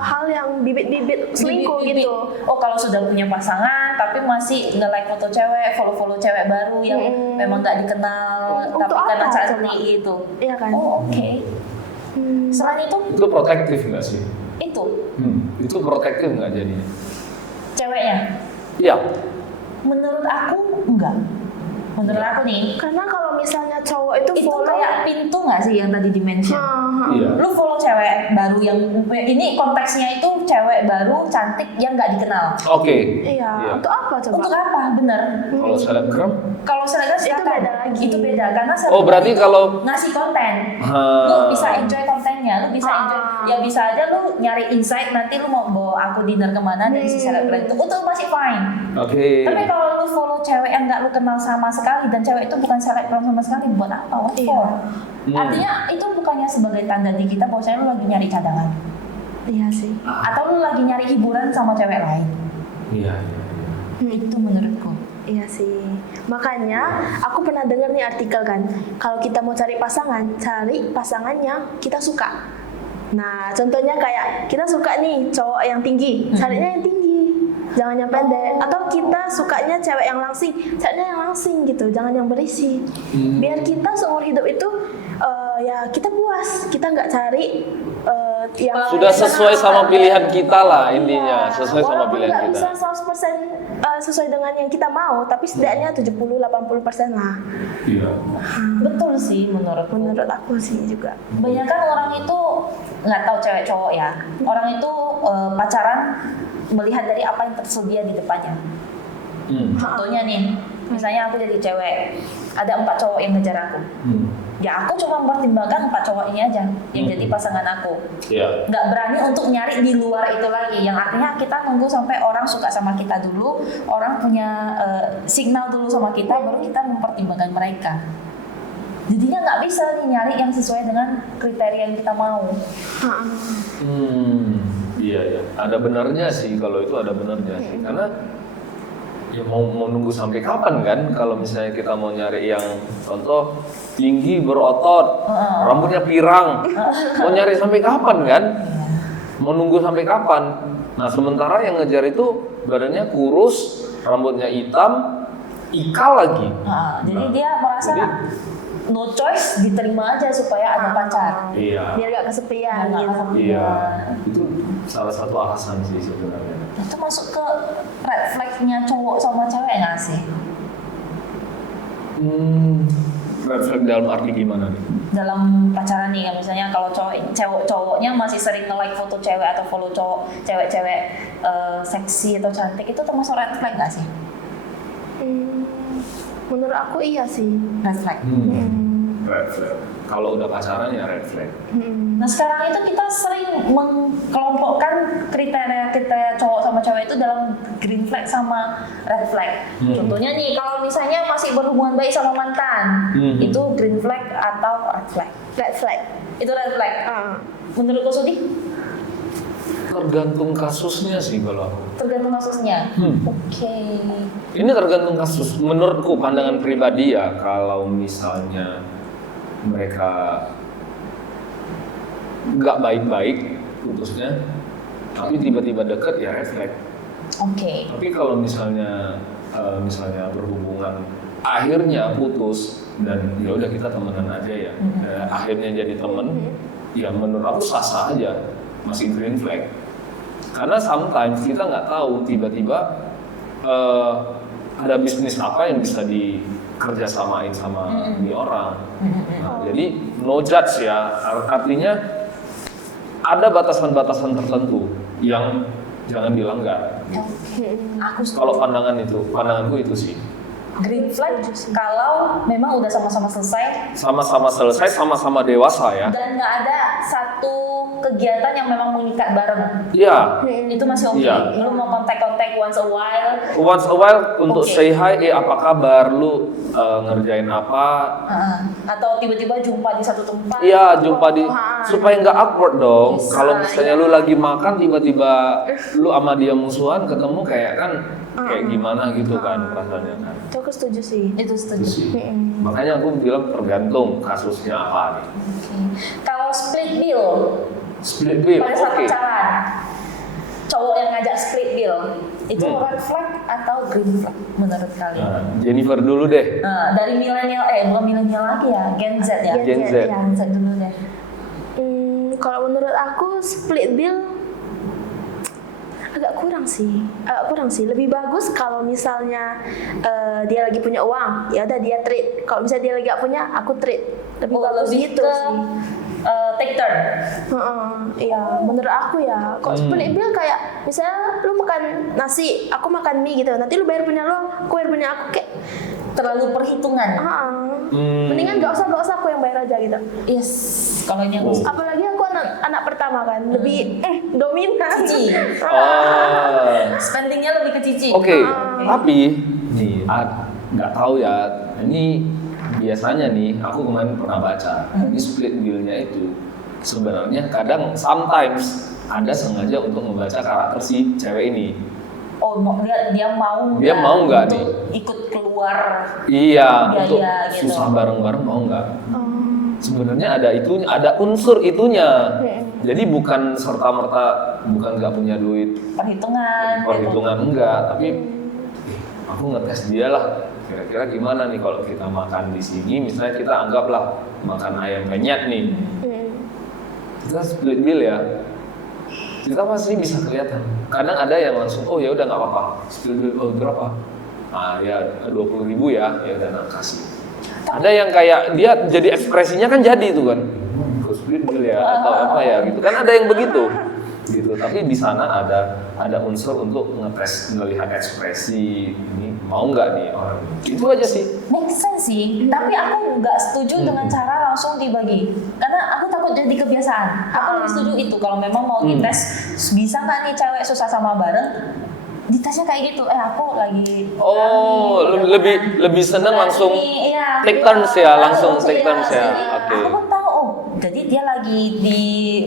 hal yang bibit-bibit selingkuh Bibit-bibit. gitu. Oh kalau sudah punya pasangan tapi masih nge-like foto cewek, follow cewek baru yang memang nggak dikenal Untuk tapi apa karena coba? cantik itu. Iya kan? Oh oke. Selain itu Protektif nggak sih? Itu protektif nggak jadinya? ceweknya. Iya. Menurut aku enggak. Menurut aku nih Karena kalau misalnya cowok itu itu follow kayak pintu nggak sih yang tadi di-mention? Iya. Lu follow cewek baru yang ini konteksnya itu cewek baru cantik yang nggak dikenal. Oke. Iya. Untuk apa coba? Untuk apa? Bener. Kalau selebgram? Kalau selebgram Itu silakan. beda lagi. Itu beda karena Oh, selebgram berarti itu kalau- ngasih konten, lu bisa enjoy kontennya, lu bisa enjoy. Ya bisa aja lu nyari insight nanti lu mau bawa aku dinner kemana dari si selebgram itu masih fine. Oke. Tapi kalau lu follow cewek yang nggak lu kenal sama sekali dan cewek itu bukan selebgram sama sekali, buat apa? What for? Artinya itu bukannya sebagai tanda di kita bahwa lu lagi nyari cadangan Iya sih. atau lu lagi nyari hiburan sama cewek lain. Iya. Itu menurutku. Iya sih. Makanya aku pernah dengar nih artikel kan, kalau kita mau cari pasangan yang kita suka. Nah, contohnya kayak kita suka nih cowok yang tinggi, carinya yang tinggi, jangan yang pendek. Atau kita sukanya cewek yang langsing, carinya yang langsing gitu, jangan yang berisi. Biar kita seumur hidup itu ya kita puas, kita nggak cari yang Sudah sesuai sama pilihan kita lah intinya, Iya. sesuai sama Walaupun pilihan nggak kita. bisa 100% sesuai dengan yang kita mau, tapi setidaknya 70-80% lah. Iya. Betul sih menurutku. Menurut aku sih juga. Banyak kan orang itu nggak tahu cewek cowok ya. Orang itu pacaran melihat dari apa yang tersedia di depannya. Contohnya nih, misalnya aku jadi cewek, ada 4 cowok yang ngejar aku. Ya aku cuma mempertimbangkan 4 cowok ini aja yang jadi pasangan aku. Iya. Nggak berani untuk nyari di luar itu lagi. Yang artinya kita nunggu sampai orang suka sama kita dulu, orang punya signal dulu sama kita, baru kita mempertimbangkan mereka. Jadinya nggak bisa nih nyari yang sesuai dengan kriteria yang kita mau. Iya. Ada benarnya sih kalau itu ada benarnya sih. Karena ya mau nunggu sampai kapan kan kalau misalnya kita mau nyari yang contoh tinggi berotot, rambutnya pirang. Mau nyari sampai kapan kan? Mau nunggu sampai kapan? Nah, sementara yang ngejar itu badannya kurus, rambutnya hitam, ikal lagi. Jadi dia merasa Jadi no choice diterima aja supaya ada pacar. Iya. Biar gak kesepian Nggak gitu. kesepian. Iya. Itu salah satu alasan sih sebenarnya. Itu masuk ke red flag-nya cowok sama cewek nggak sih? Red flag dalam arti gimana nih? Dalam pacaran nih, misalnya kalau cowoknya masih sering nge-like foto cewek atau follow cewek-cewek seksi atau cantik, itu termasuk red flag nggak sih? Menurut aku iya sih. Red flag. Red flag. Kalau udah pacaran ya red flag. Nah sekarang itu kita sering mengkelompokkan kriteria cowok sama cewek itu dalam green flag sama red flag. Contohnya nih, kalau misalnya masih berhubungan baik sama mantan, itu green flag atau red flag? Red flag. Itu red flag. Menurut Ko Sudi? Tergantung kasusnya sih kalau aku. Tergantung kasusnya. Oke. Ini tergantung kasus. Menurutku pandangan pribadi ya, kalau misalnya mereka nggak baik-baik putusnya, tapi tiba-tiba deket ya red flag. Oke. Tapi kalau misalnya berhubungan akhirnya putus dan ya udah kita temenan aja ya, akhirnya jadi temen, ya menurut aku sah-sah aja, masih green flag. Karena sometimes kita nggak tahu tiba-tiba ada bisnis apa yang bisa dikerjasamain sama ini orang. Nah, jadi no judge ya, artinya ada batasan-batasan tertentu yang jangan dilanggar. Kalau pandanganku itu sih. Green flag kalau memang udah sama-sama selesai Sama-sama selesai, sama-sama dewasa ya. dan nggak ada satu kegiatan yang memang mengikat bareng. Iya. Itu masih oke. Iya. Lu mau kontak-kontak once a while. Once a while untuk Oke. say hi, apa kabar, lu ngerjain apa? Atau tiba-tiba jumpa di satu tempat. Iya, jumpa di supaya nggak awkward dong. Bisa, Kalau misalnya lu lagi makan tiba-tiba lu sama dia musuhan ketemu kayak kan kayak gimana gitu kan rasanya kan. Itu aku setuju sih. Itu Itu setuju. sih. Makanya aku bilang tergantung kasusnya apa nih. Oke. Kalau split bill Split bill, pada saat oke. pacaran, cowok yang ngajak split bill itu red flag atau green flag menurut kalian? Nah, Jennifer dulu deh. Nah, dari milenial, bukan milenial lagi ya, Gen Z ya. Gen Z. Ya, Gen Z dulu deh. Kalau menurut aku split bill agak kurang sih. Lebih bagus kalau misalnya dia lagi punya uang, ya udah dia treat. Kalau misalnya dia lagi gak punya, aku treat. Lebih bagus lebih gitu ke sih. take turn. Iya, menurut aku ya. Kalau split bill kayak misalnya lu makan nasi, aku makan mie gitu. Nanti lu bayar punya lu, aku bayar punya aku, kayak Terlalu perhitungan. mendingan gak usah aku yang bayar aja gitu. Yes, kalau yang Apalagi aku anak pertama kan, lebih dominan. cici. Oh. Spendingnya lebih ke cici. Oke, tapi nih nggak tahu ya. Ini biasanya nih aku kemarin pernah baca di split bill-nya itu sebenarnya kadang sometimes ada sengaja untuk membaca karakter si cewek ini. Oh, dia mau nggak untuk nih? ikut keluar Iya, biaya untuk gitu. susah bareng-bareng mau nggak? Sebenarnya ada unsur itunya. Jadi bukan serta-merta bukan nggak punya duit, perhitungan enggak, tapi aku ngetes dia lah. Kira-kira gimana nih kalau kita makan di sini, misalnya kita anggaplah makan ayam penyet nih. Kita split bill ya. Kita pasti bisa kelihatan. Kadang ada yang langsung, oh ya udah nggak apa-apa, split bill berapa? Ah ya 20.000 ya, ya udah nak kasih. Ada yang kayak dia jadi ekspresinya kan jadi tuh kan, split bill ya atau apa ya gitu kan ada yang begitu, gitu. Tapi di sana ada unsur untuk melihat ekspresi ini mau nggak nih orang. Itu aja sih. Make sense sih, tapi aku nggak setuju dengan cara langsung dibagi. Karena aku takut jadi kebiasaan. Aku lebih setuju itu kalau memang mau dites, bisa nggak nih cewek susah sama bareng, ditesnya kayak gitu. Aku lagi. Oh, lebih seneng langsung iya, take turns ya, langsung take turns ya. Jadi, Oke. aku pun tahu, jadi dia lagi di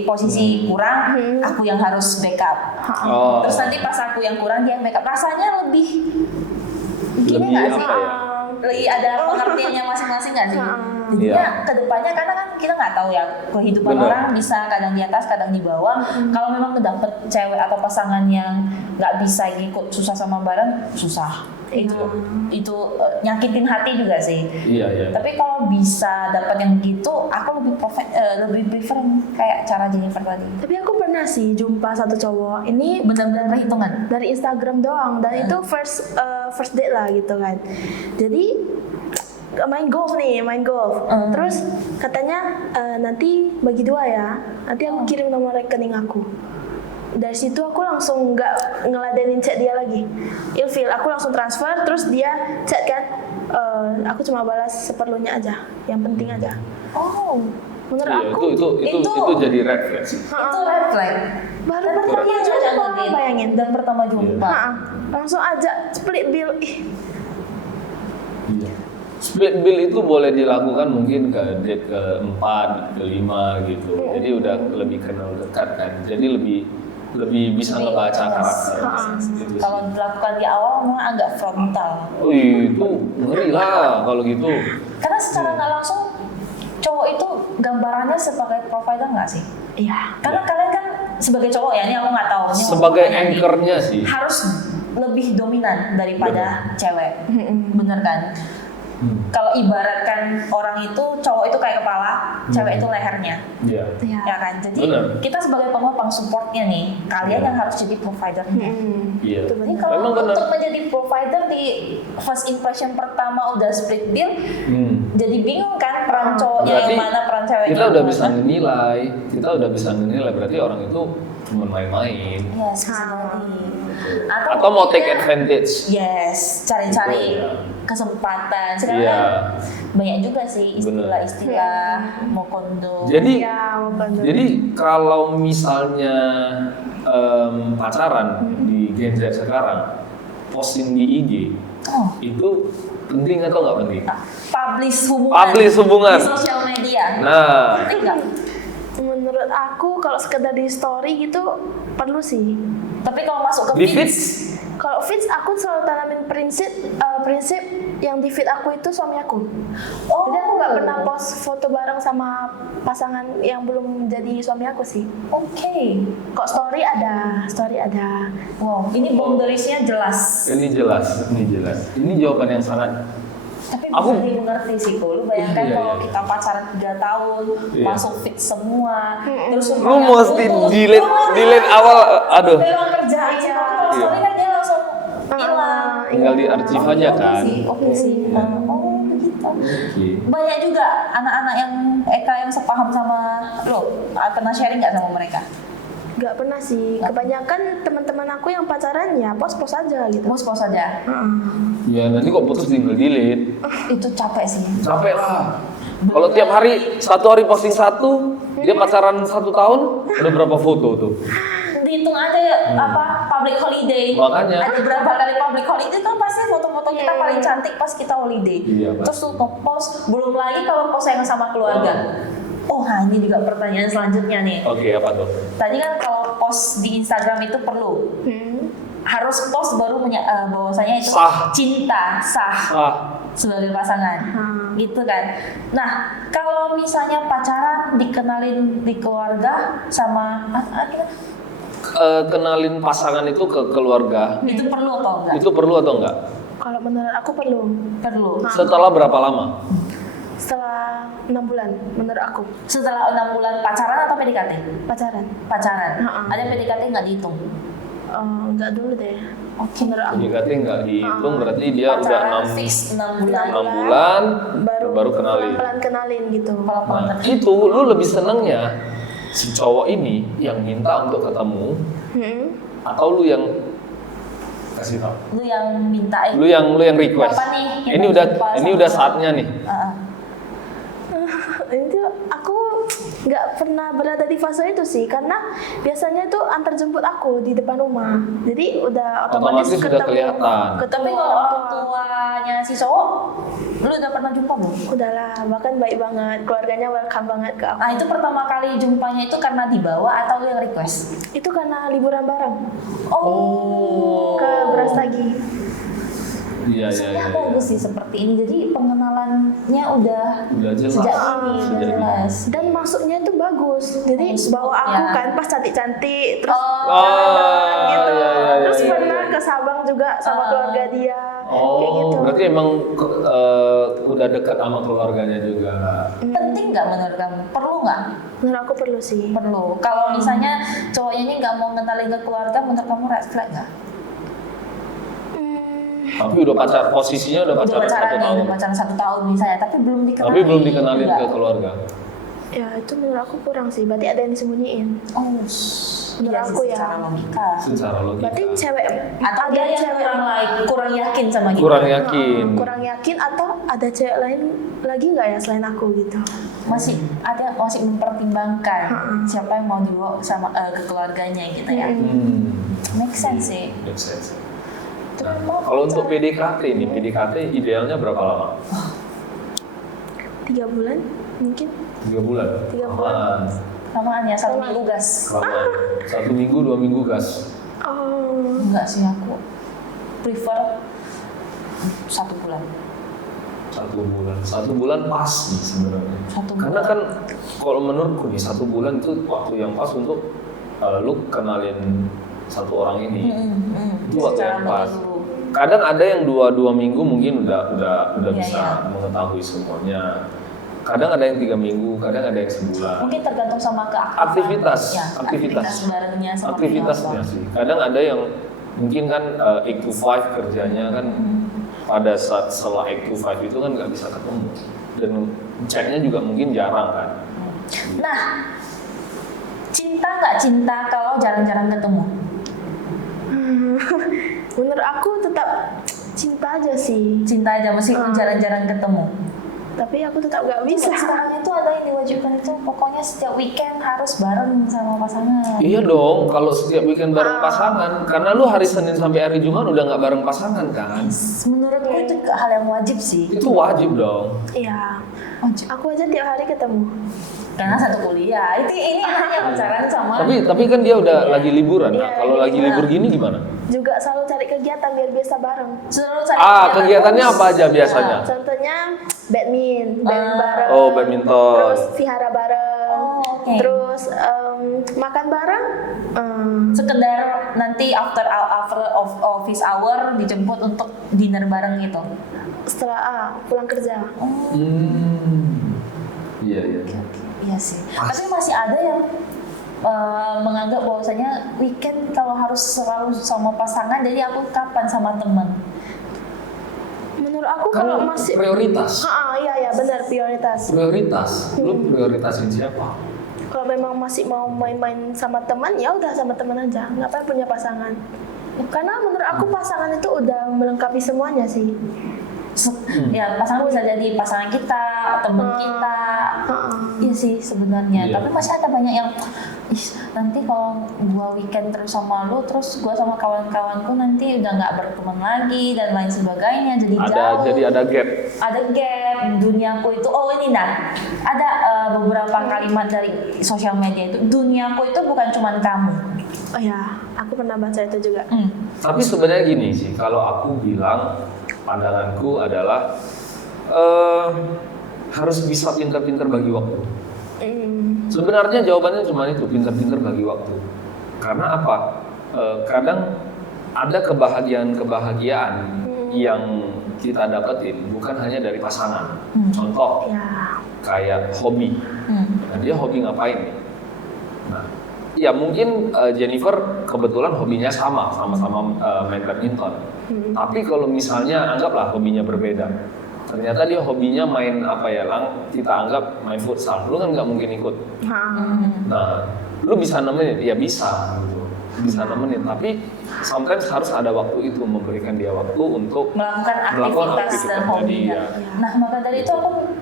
posisi kurang, aku yang harus backup. Oh. Terus nanti pas aku yang kurang dia yang backup. Rasanya lebih gini Lebih nggak sih? apa ya? Lebih ada pengertiannya masing-masing nggak sih? Jadinya Iya. kedepannya karena kan kita nggak tahu ya kehidupan Bener. orang bisa kadang di atas kadang di bawah. Kalau memang kedapet cewek atau pasangan yang nggak bisa ikut susah sama bareng, susah. Itu nyakitin hati juga sih. Iya. Tapi kalau bisa dapat yang gitu, aku lebih prefer yang kayak cara Jennifer tadi. Tapi aku pernah sih jumpa satu cowok. Ini Benar-benar perhitungan. dari Instagram doang dan itu first date lah gitu kan. Jadi main golf. Terus katanya nanti bagi 2 ya. Nanti aku kirim nomor rekening aku. Dari situ aku langsung nggak ngeladenin chat dia lagi. Ilfil, aku langsung transfer. Terus dia chat kan. Aku cuma balas seperlunya aja. Yang penting aja. Oh, Menurut Iya, aku itu jadi red flag sih. itu red flag. baru Dan pertama dia jumpa, ngajak bayangin. dan pertama jumpa. Langsung aja split bill. Iya. Split bill itu boleh dilakukan mungkin ke date ke-4, ke-5 gitu. Jadi udah lebih kenal dekat kan. Jadi lebih bisa ngebaca karakter. Gitu sih. Kalau dilakukan di awal memang agak frontal. Itu ngeri lah kalau gitu. Karena secara nggak langsung cowok itu gambarannya sebagai provider nggak sih? Iya. Karena kalian kan sebagai cowok ya, ini aku nggak tahu. Ini Sebagai ngomong aja nih. anchornya sih. Harus lebih dominan daripada cewek, bener kan? Kalau ibaratkan orang itu, cowok itu kayak kepala, cewek itu lehernya, Iya. Iya. ya kan? Jadi Bener. kita sebagai penopang supportnya nih, kalian Iya. yang harus jadi providernya. Iya. Itu Jadi benar. kalau Memang bener. untuk menjadi provider di first impression pertama udah split bill, jadi bingung kan peran cowoknya Berarti yang mana, peran ceweknya kita yang udah mana. bisa menilai. Berarti orang itu cuma main-main. Yes, bisa jadi. Atau mau mungkin take dia- advantage. Yes, cari-cari Gitu, ya. kesempatan. Sekarang Iya. kan banyak juga sih istilah-istilah mau kondo. Jadi Iya, benar. Jadi kalau misalnya pacaran di Gen Z sekarang, posting di IG Oh, itu penting atau nggak penting? publish hubungan Publish hubungan. di sosial media. Nah, Penting nggak? Menurut aku kalau sekedar di story gitu perlu sih. Tapi kalau masuk ke di feeds, feeds, Kalau feeds aku selalu tanamin prinsip yang di feed aku itu suami aku. oh, Jadi aku nggak pernah post foto bareng sama pasangan yang belum jadi suami aku sih. Oke. Kok story ada. Wow, ini boundariesnya jelas. ini jelas. Ini jawaban yang sangat. Tapi Aku- bisa dimengerti sih, kok. Lu bayangkan Iya, kalau iya. kita pacaran 3 tahun, Iya. masuk fit semua, terus Lu semuanya mesti putus. delete awal, aduh. Memang kerjaan sih, tapi kalau Iya. story kan dia langsung hilang. Tinggal di archive aja kan. Oke sih. Oh, begitu. Oke. Banyak juga anak-anak yang Eka yang sepaham sama lo, pernah sharing nggak sama mereka? Nggak pernah sih. Kebanyakan teman-teman aku yang pacaran ya post-post aja gitu. Post aja. Ya nanti kok putus tinggal delete. Itu capek sih. Capek lah. Kalau tiap hari, satu hari posting satu, dia pacaran 1 tahun, udah berapa foto tuh? Dihitung aja ya, public holiday. Makanya. Ada berapa kali public holiday kan pasti foto-foto kita paling cantik pas kita holiday. Iya, Terus tuh nge-post, belum lagi kalau post yang sama keluarga. Oh, ini juga pertanyaan selanjutnya nih. Oke, apa tuh? Tadi kan kalau post di Instagram itu perlu harus post baru bahwasanya itu Sah. cinta sah sebagai pasangan, gitu kan. Nah, kalau misalnya pacaran dikenalin di keluarga sama Kenalin pasangan itu ke keluarga, itu perlu atau enggak? itu perlu atau enggak? Kalau menurut aku perlu. Perlu. Setelah berapa lama? Setelah 6 bulan menurut aku Setelah 6 bulan pacaran atau PDKT? pacaran. Pacaran. Ha-ha. Ada PDKT nggak dihitung? Enggak dulu deh. Oke. Menurut aku. PDKT nggak dihitung, berarti dia udah Pacaran 6 fix 6 bulan. bulan, baru kenalin. pelan-pelan kenalin gitu. Kalau Nah, itu lu lebih senengnya si cowok ini yang minta untuk ketemu, atau lu yang kasih tau? Lu yang mintain. Lu yang request. Apa nih yang Ini mau udah jumpa ini sama udah lu? saatnya nih. Itu aku nggak pernah berada di fase itu sih karena biasanya itu antar jemput aku di depan rumah. Jadi udah Otomatis otomatis sudah kelihatan. Tapi kalau orang tuanya si cowok, lu udah pernah jumpa belum? Udahlah, bahkan baik banget, keluarganya welcome banget ke aku. Nah, itu pertama kali jumpanya itu karena dibawa atau lu yang request? Itu karena liburan bareng Oh. ke Brastagi. Iya, iya, Sebenarnya iya. bagus sih seperti ini. Jadi pengenalannya udah Udah jelas. sejak ini, udah Sejak jelas. Dan masuknya itu bagus. Jadi Oh, bawa aku ya. kan pas cantik-cantik terus Oh, Oh, gitu. iya, iya, Terus iya, pernah iya. ke Sabang juga sama keluarga dia. Kayak Oh, gitu. berarti emang udah dekat sama keluarganya juga. Penting nggak menurut kamu? Perlu nggak? Menurut aku perlu sih. Perlu. Kalau misalnya cowoknya ini nggak mau ngenalin ke keluarga, menurut kamu red flag nggak? Tapi udah pacar, posisinya udah Udah pacaran pacaran 1 nih, tahun. udah pacaran 1 tahun misalnya, tapi belum dikenalin. Tapi belum dikenalin juga. ke keluarga. Ya itu menurut aku kurang sih. Berarti ada yang disembunyiin. Oh, Menurut iya aku sih, ya. secara logika. Secara logika. Berarti cewek Atau ada dia yang cewek kurang yakin sama kita. Kurang yakin. kurang yakin atau ada cewek lain lagi nggak ya selain aku gitu. Masih mempertimbangkan siapa yang mau dibawa sama ke keluarganya gitu ya. Make sense sih. Make sense. Terus Kalau untuk PDKT ini, PDKT idealnya berapa lama? 3 bulan mungkin. 3 bulan. 3 bulan. Lamaan. lamaan ya, 1 minggu gas. Lamaan. 1 minggu, 2 minggu gas. Oh. Enggak sih, aku prefer 1 bulan. 1 bulan. 1 bulan pas nih sebenarnya. 1 Karena bulan. kan kalau menurutku nih 1 bulan itu waktu yang pas untuk lu kenalin satu orang ini. Itu waktu yang Secara pas. betul dulu. Kadang ada yang 2 minggu mungkin udah Iya, bisa iya. mengetahui semuanya. Kadang ada yang 3 minggu, kadang ada yang sebulan. Mungkin tergantung sama Aktivitas. ya, aktivitas barengnya seperti Aktivitasnya apa. sih. Kadang ada yang mungkin kan 8 to 5 kerjanya kan pada saat setelah 8 to 5 itu kan nggak bisa ketemu. Dan chatnya juga mungkin jarang kan. Nah, cinta nggak cinta kalau jarang-jarang ketemu? Menurut aku tetap cinta aja sih. Cinta aja meskipun jarang-jarang ketemu. Tapi aku tetap nggak bisa. Sekarang itu ada yang diwajibkan itu pokoknya setiap weekend harus bareng sama pasangan. Iya dong, kalau setiap weekend bareng pasangan, karena lu hari Senin sampai hari Jumat udah nggak bareng pasangan kan? Menurutku itu hal yang wajib sih. Itu wajib dong. Iya. Wajib. Aku aja tiap hari ketemu. Karena satu kuliah. Ini hanya pacaran sama. Tapi kan dia udah lagi liburan. Nah, Iya, kalau lagi libur gini gimana? Juga selalu cari kegiatan biar biasa bareng. Selalu cari Kegiatannya apa aja biasanya? Contohnya badminton bareng. Oh, badminton. Terus vihara bareng. Oh, oke. Terus makan bareng. Sekedar nanti after of office hour dijemput untuk dinner bareng gitu. Setelah pulang kerja. Iya. Iya sih. Tapi masih ada yang menganggap bahwasanya weekend kalau harus selalu sama pasangan, jadi aku kapan sama teman? Menurut aku Kan kalau masih prioritas. iya benar prioritas. Prioritas. Lu prioritasin siapa? Kalau memang masih mau main-main sama teman ya udah sama teman aja. Ngapain punya pasangan? Karena menurut aku pasangan itu udah melengkapi semuanya sih. Ya pasangan bisa jadi pasangan kita, teman kita. Iya sih sebenarnya. Iya. Tapi masih ada banyak yang nanti kalau gua weekend terus sama lu, terus gua sama kawan-kawanku nanti udah nggak berteman lagi dan lain sebagainya. Jadi jauh. Jadi ada gap. Ada gap duniaku itu. Oh ini ada beberapa kalimat dari sosial media itu. Duniaku itu bukan cuma kamu. Oh ya, aku pernah baca itu juga. Tapi sebenarnya gini sih, kalau aku bilang pandanganku adalah harus bisa pintar-pintar bagi waktu. Sebenarnya jawabannya cuma itu, pintar-pintar bagi waktu. Karena apa? Kadang ada kebahagiaan yang kita dapetin bukan hanya dari pasangan. Contoh, Ya. kayak hobi. Nah, dia hobi ngapain nih? Nah, ya mungkin Jennifer kebetulan hobinya sama-sama main badminton. Tapi kalau misalnya anggaplah hobinya berbeda, ternyata dia hobinya main kita anggap main futsal, lu kan nggak mungkin ikut. Nah, lu bisa nemenin, ya bisa gitu. Bisa nemenin, tapi sometimes harus ada waktu itu, memberikan dia waktu untuk melakukan aktivitas dan hobinya. dia. Nah maka dari itu aku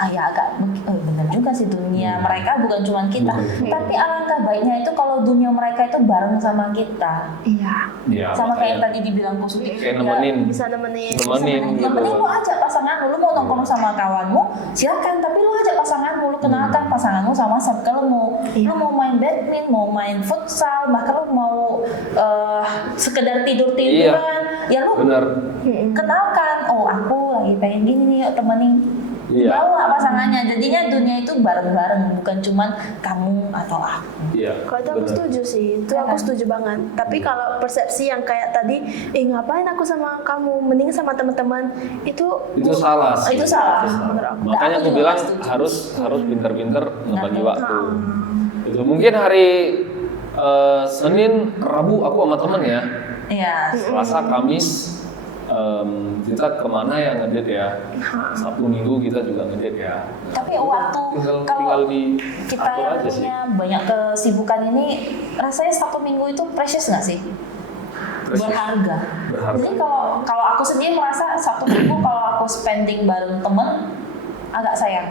agak benar juga sih, dunia mereka bukan cuma kita, tapi alangkah baiknya itu kalau dunia mereka itu bareng sama kita. Iya. Ya, Sama kayak yang makanya tadi dibilang Kusuti, kayak nemenin Bisa nemenin. gitu. yang penting lu ajak pasanganmu, lu mau nongkrong sama kawanmu silakan, tapi lu ajak pasanganmu, lu kenalkan pasanganmu sama circlemu. Iya. Lu mau main badminton, mau main futsal, bahkan lu mau sekedar tiduran, ya lu Benar. kenalkan, oh aku lagi pengen gini nih, yuk temenin. Iya. bawa pasangannya. Jadinya dunia itu bareng-bareng, bukan cuman kamu atau aku. Iya. Kalau itu aku benar. setuju sih, itu Ya aku kan? setuju banget. Tapi kalau persepsi yang kayak tadi, ngapain aku sama kamu, mending sama teman-teman, itu Salah sih. Itu salah. menurut aku. Makanya Aku aku juga bilang nggak setuju. harus pinter-pinter ngebagi Ngatur. waktu. Itu mungkin hari Senin, Rabu aku sama temen ya. Iya. Selasa, Kamis kita kemana ya ngedate ya. Sabtu Minggu kita juga ngedate ya. Tapi waktu Tinggal kalau di kita atur yang aja sih. punya banyak kesibukan ini, rasanya Sabtu Minggu itu precious nggak sih? Precious. Berharga. Berharga. Jadi kalau aku sendiri merasa Sabtu Minggu kalau aku spending bareng temen agak sayang.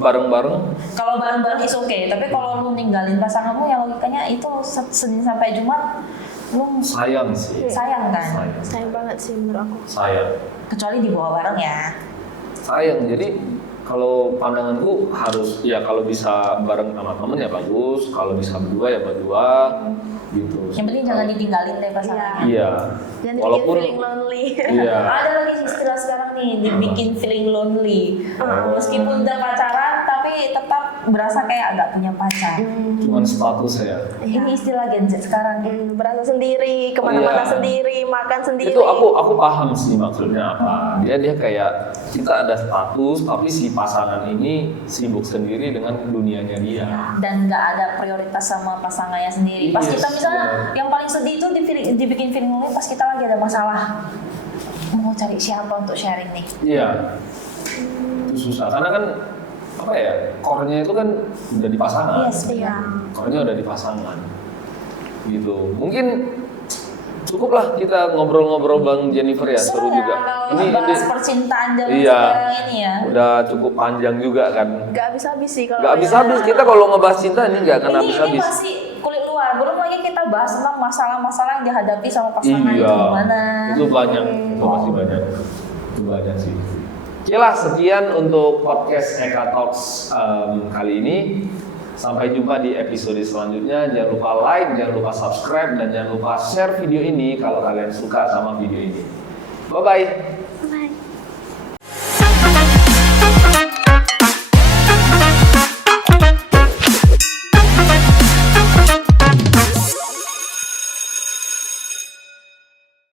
Bareng-bareng Kalau bareng-bareng is okay, tapi kalau lu ninggalin pasanganmu ya logikanya itu Senin sampai Jumat lu sayang sih. sayang kan? Sayang banget sih menurut aku. Sayang. Kecuali dibawa bareng ya. Sayang. Jadi kalau pandanganku harus ya kalau bisa bareng sama temen ya bagus, kalau bisa berdua ya berdua gitu. Yang penting jangan ditinggalin deh pasangannya. Iya. Jangan Walaupun bikin feeling lonely. iya. Ada lagi istilah sekarang nih, dibikin feeling lonely. Meskipun udah pacaran, tapi tetap berasa kayak agak punya pacar. Cuman status ya. Ini istilah Gen Z sekarang. Berasa sendiri, kemana-mana Iya. sendiri, makan sendiri. Itu aku paham sih maksudnya apa. Dia kayak kita ada status tapi si pasangan ini sibuk sendiri dengan dunianya dia. Dan nggak ada prioritas sama pasangannya sendiri. Pas Yes, kita misalnya iya. yang paling sedih itu dibikin feeling lonely pas kita lagi ada masalah. Mau cari siapa untuk sharing nih? Iya. Itu susah karena kan apa ya? Core-nya itu kan udah di pasangan. Yes, Iya. Core-nya udah di pasangan. Gitu. Mungkin cukuplah kita ngobrol-ngobrol Bang Jennifer ya, seru ya, juga. kalau bahas percintaan zaman Iya. sekarang ini ya. Udah cukup panjang juga kan. Gak habis-habis sih kalau Gak habis-habis kita kalau ngebahas cinta ini gak akan Ini habis-habis. masih kulit luar. Belum lagi kita bahas tentang masalah-masalah yang dihadapi sama pasangan Iya, itu gimana. itu banyak, itu masih banyak, itu banyak sih. Oke lah, sekian untuk podcast Eka Talks kali ini. Sampai jumpa di episode selanjutnya. Jangan lupa like, jangan lupa subscribe, dan jangan lupa share video ini kalau kalian suka sama video ini. Bye bye.